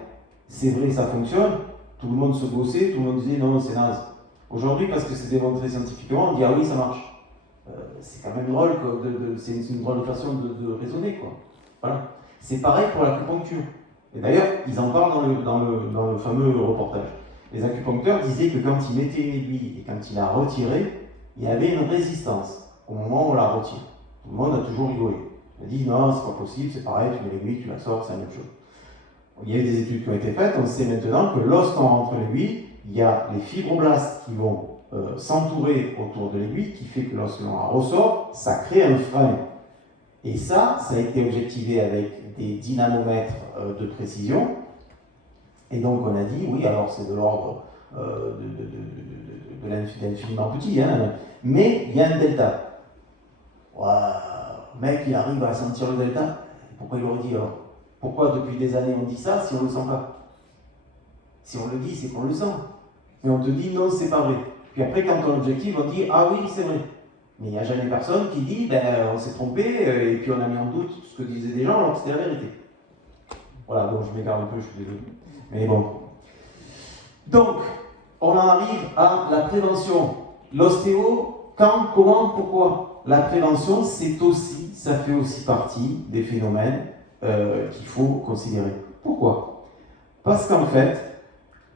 c'est vrai, ça fonctionne, tout le monde se bossait, tout le monde disait non, c'est naze. Aujourd'hui, parce que c'est démontré scientifiquement, on dit ah oui, ça marche. C'est quand même drôle, c'est une drôle de façon de raisonner, quoi. Voilà. C'est pareil pour l'acupuncture. Et d'ailleurs, ils en parlent dans le fameux reportage. Les acupuncteurs disaient que quand ils mettaient une aiguille et quand ils la retiraient, il y avait une résistance au moment où on la retire. Tout le monde a toujours rigolé. On a dit non, c'est pas possible, c'est pareil, tu mets l'aiguille, tu la sors, c'est la même chose. Il y a eu des études qui ont été faites, on sait maintenant que lorsqu'on rentre l'aiguille, il y a les fibroblastes qui vont s'entourer autour de l'aiguille, qui fait que lorsque l'on la ressort, ça crée un frein. Et ça a été objectivé avec des dynamomètres de précision. Et donc on a dit, oui, alors c'est de l'ordre de l'infiniment petit, hein, mais il y a un delta. Le mec, il arrive à sentir le delta. Pourquoi il l'aurait dit alors? Pourquoi depuis des années on dit ça si on ne le sent pas? Si on le dit, c'est qu'on le sent. Mais on te dit non, c'est pas vrai. Puis après, quand on objective, on dit ah oui, c'est vrai. Mais il n'y a jamais personne qui dit on s'est trompé et puis on a mis en doute ce que disaient des gens alors que c'était la vérité. Voilà, donc je m'égare un peu, je suis désolé. Mais bon. Donc, on en arrive à la prévention. L'ostéo, quand, comment, pourquoi? La prévention, ça fait aussi partie des phénomènes qu'il faut considérer. Pourquoi? Parce qu'en fait,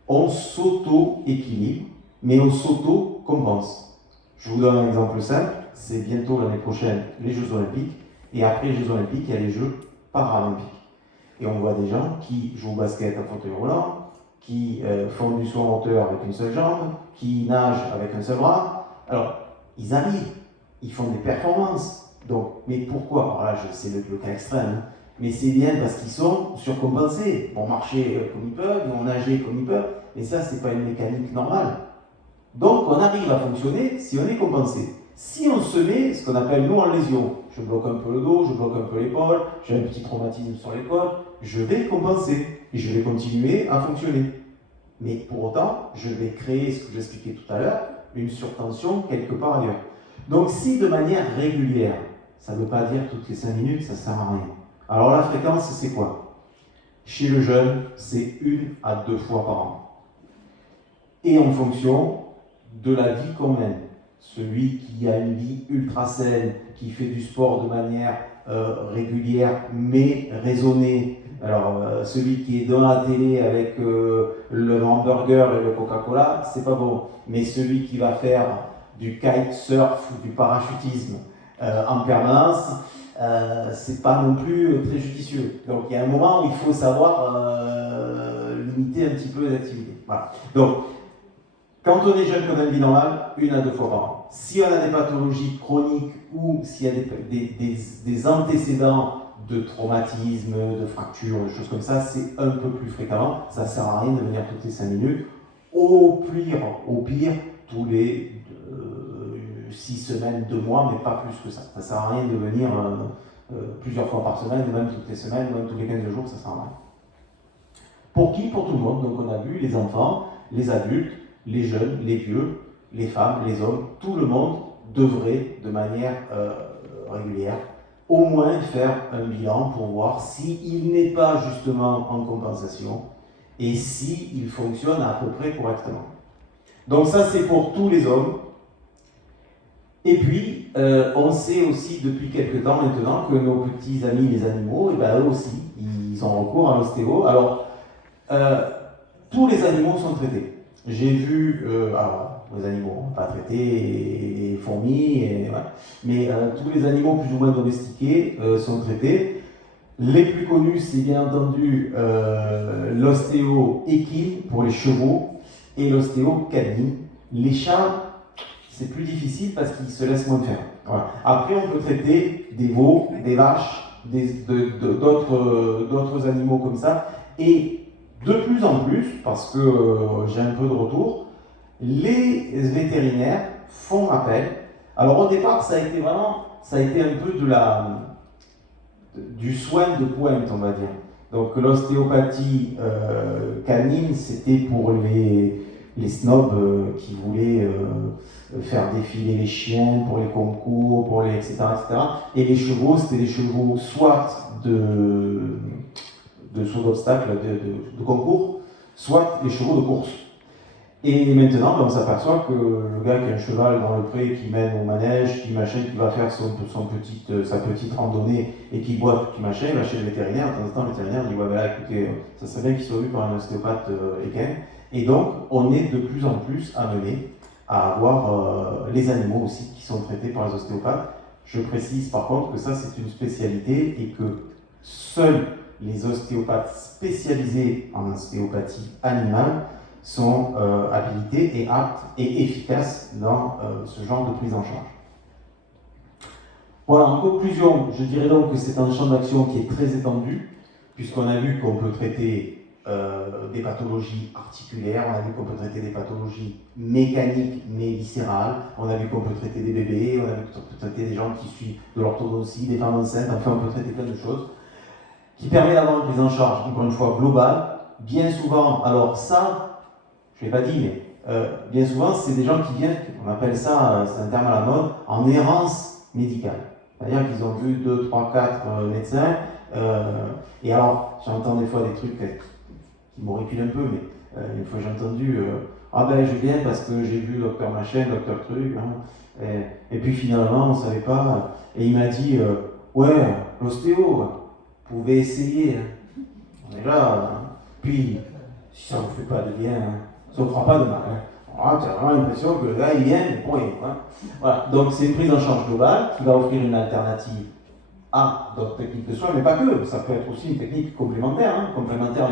on s'auto-équilibre, mais on s'auto-compense. Je vous donne un exemple simple, c'est bientôt l'année prochaine les Jeux Olympiques, et après les Jeux Olympiques, il y a les Jeux Paralympiques. Et on voit des gens qui jouent au basket à fauteuil roulant, qui font du saut en hauteur avec une seule jambe, qui nagent avec un seul bras. Alors, ils arrivent, ils font des performances. Donc, mais pourquoi? Alors là, c'est le cas extrême, hein. Mais c'est bien parce qu'ils sont surcompensés. Ils vont marcher comme ils peuvent, ils vont nager comme ils peuvent, mais ça, c'est pas une mécanique normale. Donc, on arrive à fonctionner si on est compensé. Si on se met ce qu'on appelle nous en lésion, je bloque un peu le dos, je bloque un peu l'épaule, j'ai un petit traumatisme sur l'épaule, je vais compenser et je vais continuer à fonctionner. Mais pour autant, je vais créer ce que j'expliquais tout à l'heure, une surtension quelque part ailleurs. Donc, si de manière régulière, ça ne veut pas dire toutes les 5 minutes, ça ne sert à rien. Alors la fréquence, c'est quoi? Chez le jeune, c'est 1 à 2 fois par an. Et en fonction de la vie qu'on mène. Celui qui a une vie ultra saine, qui fait du sport de manière régulière mais raisonnée. Alors celui qui est dans la télé avec le hamburger et le Coca-Cola, c'est pas bon. Mais celui qui va faire du kitesurf ou du parachutisme en permanence, c'est pas non plus très judicieux. Donc il y a un moment où il faut savoir limiter un petit peu les activités. Voilà. Donc, quand on est jeune qu'on a une vie normale, 1 à 2 fois par an. Si on a des pathologies chroniques ou s'il y a des antécédents de traumatisme, de fractures, de choses comme ça, c'est un peu plus fréquemment. Ça ne sert à rien de venir toutes les 5 minutes. Au pire, tous les 6 semaines, 2 mois, mais pas plus que ça. Ça ne sert à rien de venir plusieurs fois par semaine, ou même toutes les semaines, ou même tous les 15 jours, ça sert à rien. Pour qui? Pour tout le monde. Donc on a vu les enfants, les adultes, les jeunes, les vieux, les femmes, les hommes, tout le monde devrait, de manière régulière, au moins faire un bilan pour voir s'il n'est pas justement en compensation et s'il fonctionne à peu près correctement. Donc ça, c'est pour tous les hommes. Et puis, on sait aussi depuis quelques temps maintenant que nos petits amis les animaux, et ben eux aussi, ils ont recours à l'ostéo. Alors, tous les animaux sont traités. J'ai vu, alors, les animaux, pas traités, les fourmis, mais tous les animaux plus ou moins domestiqués sont traités. Les plus connus, c'est bien entendu l'ostéo équine pour les chevaux et l'ostéo canine. Les chats, c'est plus difficile parce qu'ils se laissent moins faire. Voilà. Après, on peut traiter des veaux, des vaches, d'autres animaux comme ça. Et de plus en plus, parce que j'ai un peu de retour, les vétérinaires font appel. Alors au départ, ça a été un peu du soin de pointe, on va dire. Donc l'ostéopathie canine, c'était pour les snobs qui voulaient faire défiler les chiens pour les concours, pour les etc., etc. Et les chevaux, c'était des chevaux soit de saut d'obstacle, de concours, soit les chevaux de course. Et maintenant, on s'aperçoit que le gars qui a un cheval dans le pré, qui mène au manège, qui va faire sa petite randonnée et qui boite, qui va chez le vétérinaire. De temps en temps, le vétérinaire dit ouais, ben là, écoutez, ça serait bien qu'il soit vu par un ostéopathe équin. Et donc, on est de plus en plus amené à avoir les animaux aussi qui sont traités par les ostéopathes. Je précise par contre que ça, c'est une spécialité et que seuls les ostéopathes spécialisés en ostéopathie animale sont habilités et aptes et efficaces dans ce genre de prise en charge. Voilà, en conclusion, je dirais donc que c'est un champ d'action qui est très étendu, puisqu'on a vu qu'on peut traiter des pathologies articulaires, on a vu qu'on peut traiter des pathologies mécaniques mais viscérales, on a vu qu'on peut traiter des bébés, on a vu qu'on peut traiter des gens qui suivent de l'orthodontie, des femmes enceintes, enfin on peut traiter plein de choses, qui permet d'avoir une prise en charge, encore une fois, globale. Bien souvent, alors ça, je ne l'ai pas dit, mais bien souvent, c'est des gens qui viennent, on appelle ça, c'est un terme à la mode, en errance médicale. C'est-à-dire qu'ils ont vu 2, 3, 4 médecins, et alors, j'entends des fois des trucs qui m'horripilent un peu, mais une fois j'ai entendu, ah ben je viens parce que j'ai vu docteur machin, docteur truc, hein, et puis finalement, on ne savait pas, et il m'a dit, ouais, l'ostéo, vous pouvez essayer, hein. On est là, hein. Puis, si ça ne vous fait pas de bien, hein, ça ne fera pas de mal. Hein. Tu as vraiment l'impression que le gars il vient, mais point. Hein. Voilà. Donc c'est une prise en charge globale qui va offrir une alternative à d'autres techniques de soins, mais pas que. Ça peut être aussi une technique complémentaire, hein, complémentaire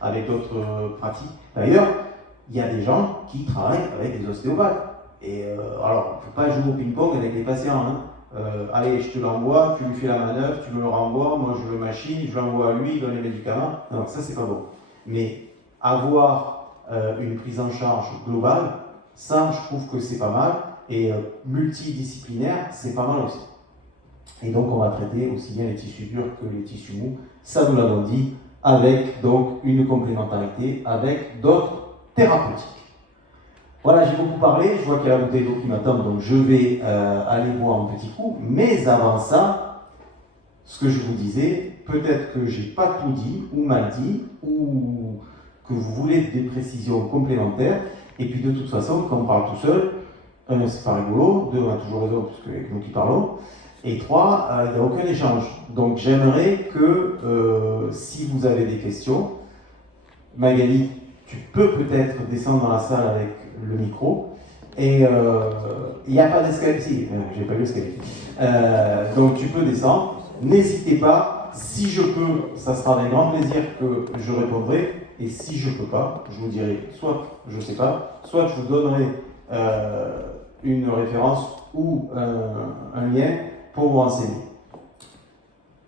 avec d'autres pratiques. D'ailleurs, il y a des gens qui travaillent avec des ostéopathes. Et alors, il ne faut pas jouer au ping-pong avec les patients. Hein. Allez, je te l'envoie, tu lui fais la manœuvre, tu me le renvoies, moi je le machine, je l'envoie à lui, il donne les médicaments. Non, ça c'est pas bon. Mais avoir une prise en charge globale, ça je trouve que c'est pas mal, et multidisciplinaire, c'est pas mal aussi. Et donc on va traiter aussi bien les tissus durs que les tissus mous, ça nous l'avons dit, avec donc une complémentarité avec d'autres thérapeutiques. Voilà, j'ai beaucoup parlé, je vois qu'il y a la bouteille d'eau qui m'attend, donc je vais aller boire un petit coup, mais avant ça, ce que je vous disais, peut-être que j'ai pas tout dit, ou mal dit, ou que vous voulez des précisions complémentaires, et puis de toute façon, quand on parle tout seul, c'est pas rigolo, 2, on a toujours raison, parce que c'est nous qui parlons, et 3, il n'y a aucun échange. Donc j'aimerais que, si vous avez des questions, Magali, tu peux peut-être descendre dans la salle avec le micro, Et il n'y a pas d'escalier. Si, j'ai pas vu l'escalier. Donc tu peux descendre. N'hésitez pas. Si je peux, ça sera avec grand plaisir que je répondrai. Et si je peux pas, je vous dirai soit je sais pas, soit je vous donnerai une référence ou un lien pour vous renseigner.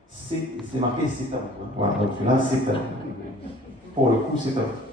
C'est marqué, c'est à vous. Voilà, donc là, c'est à vous. Pour le coup, c'est à vous.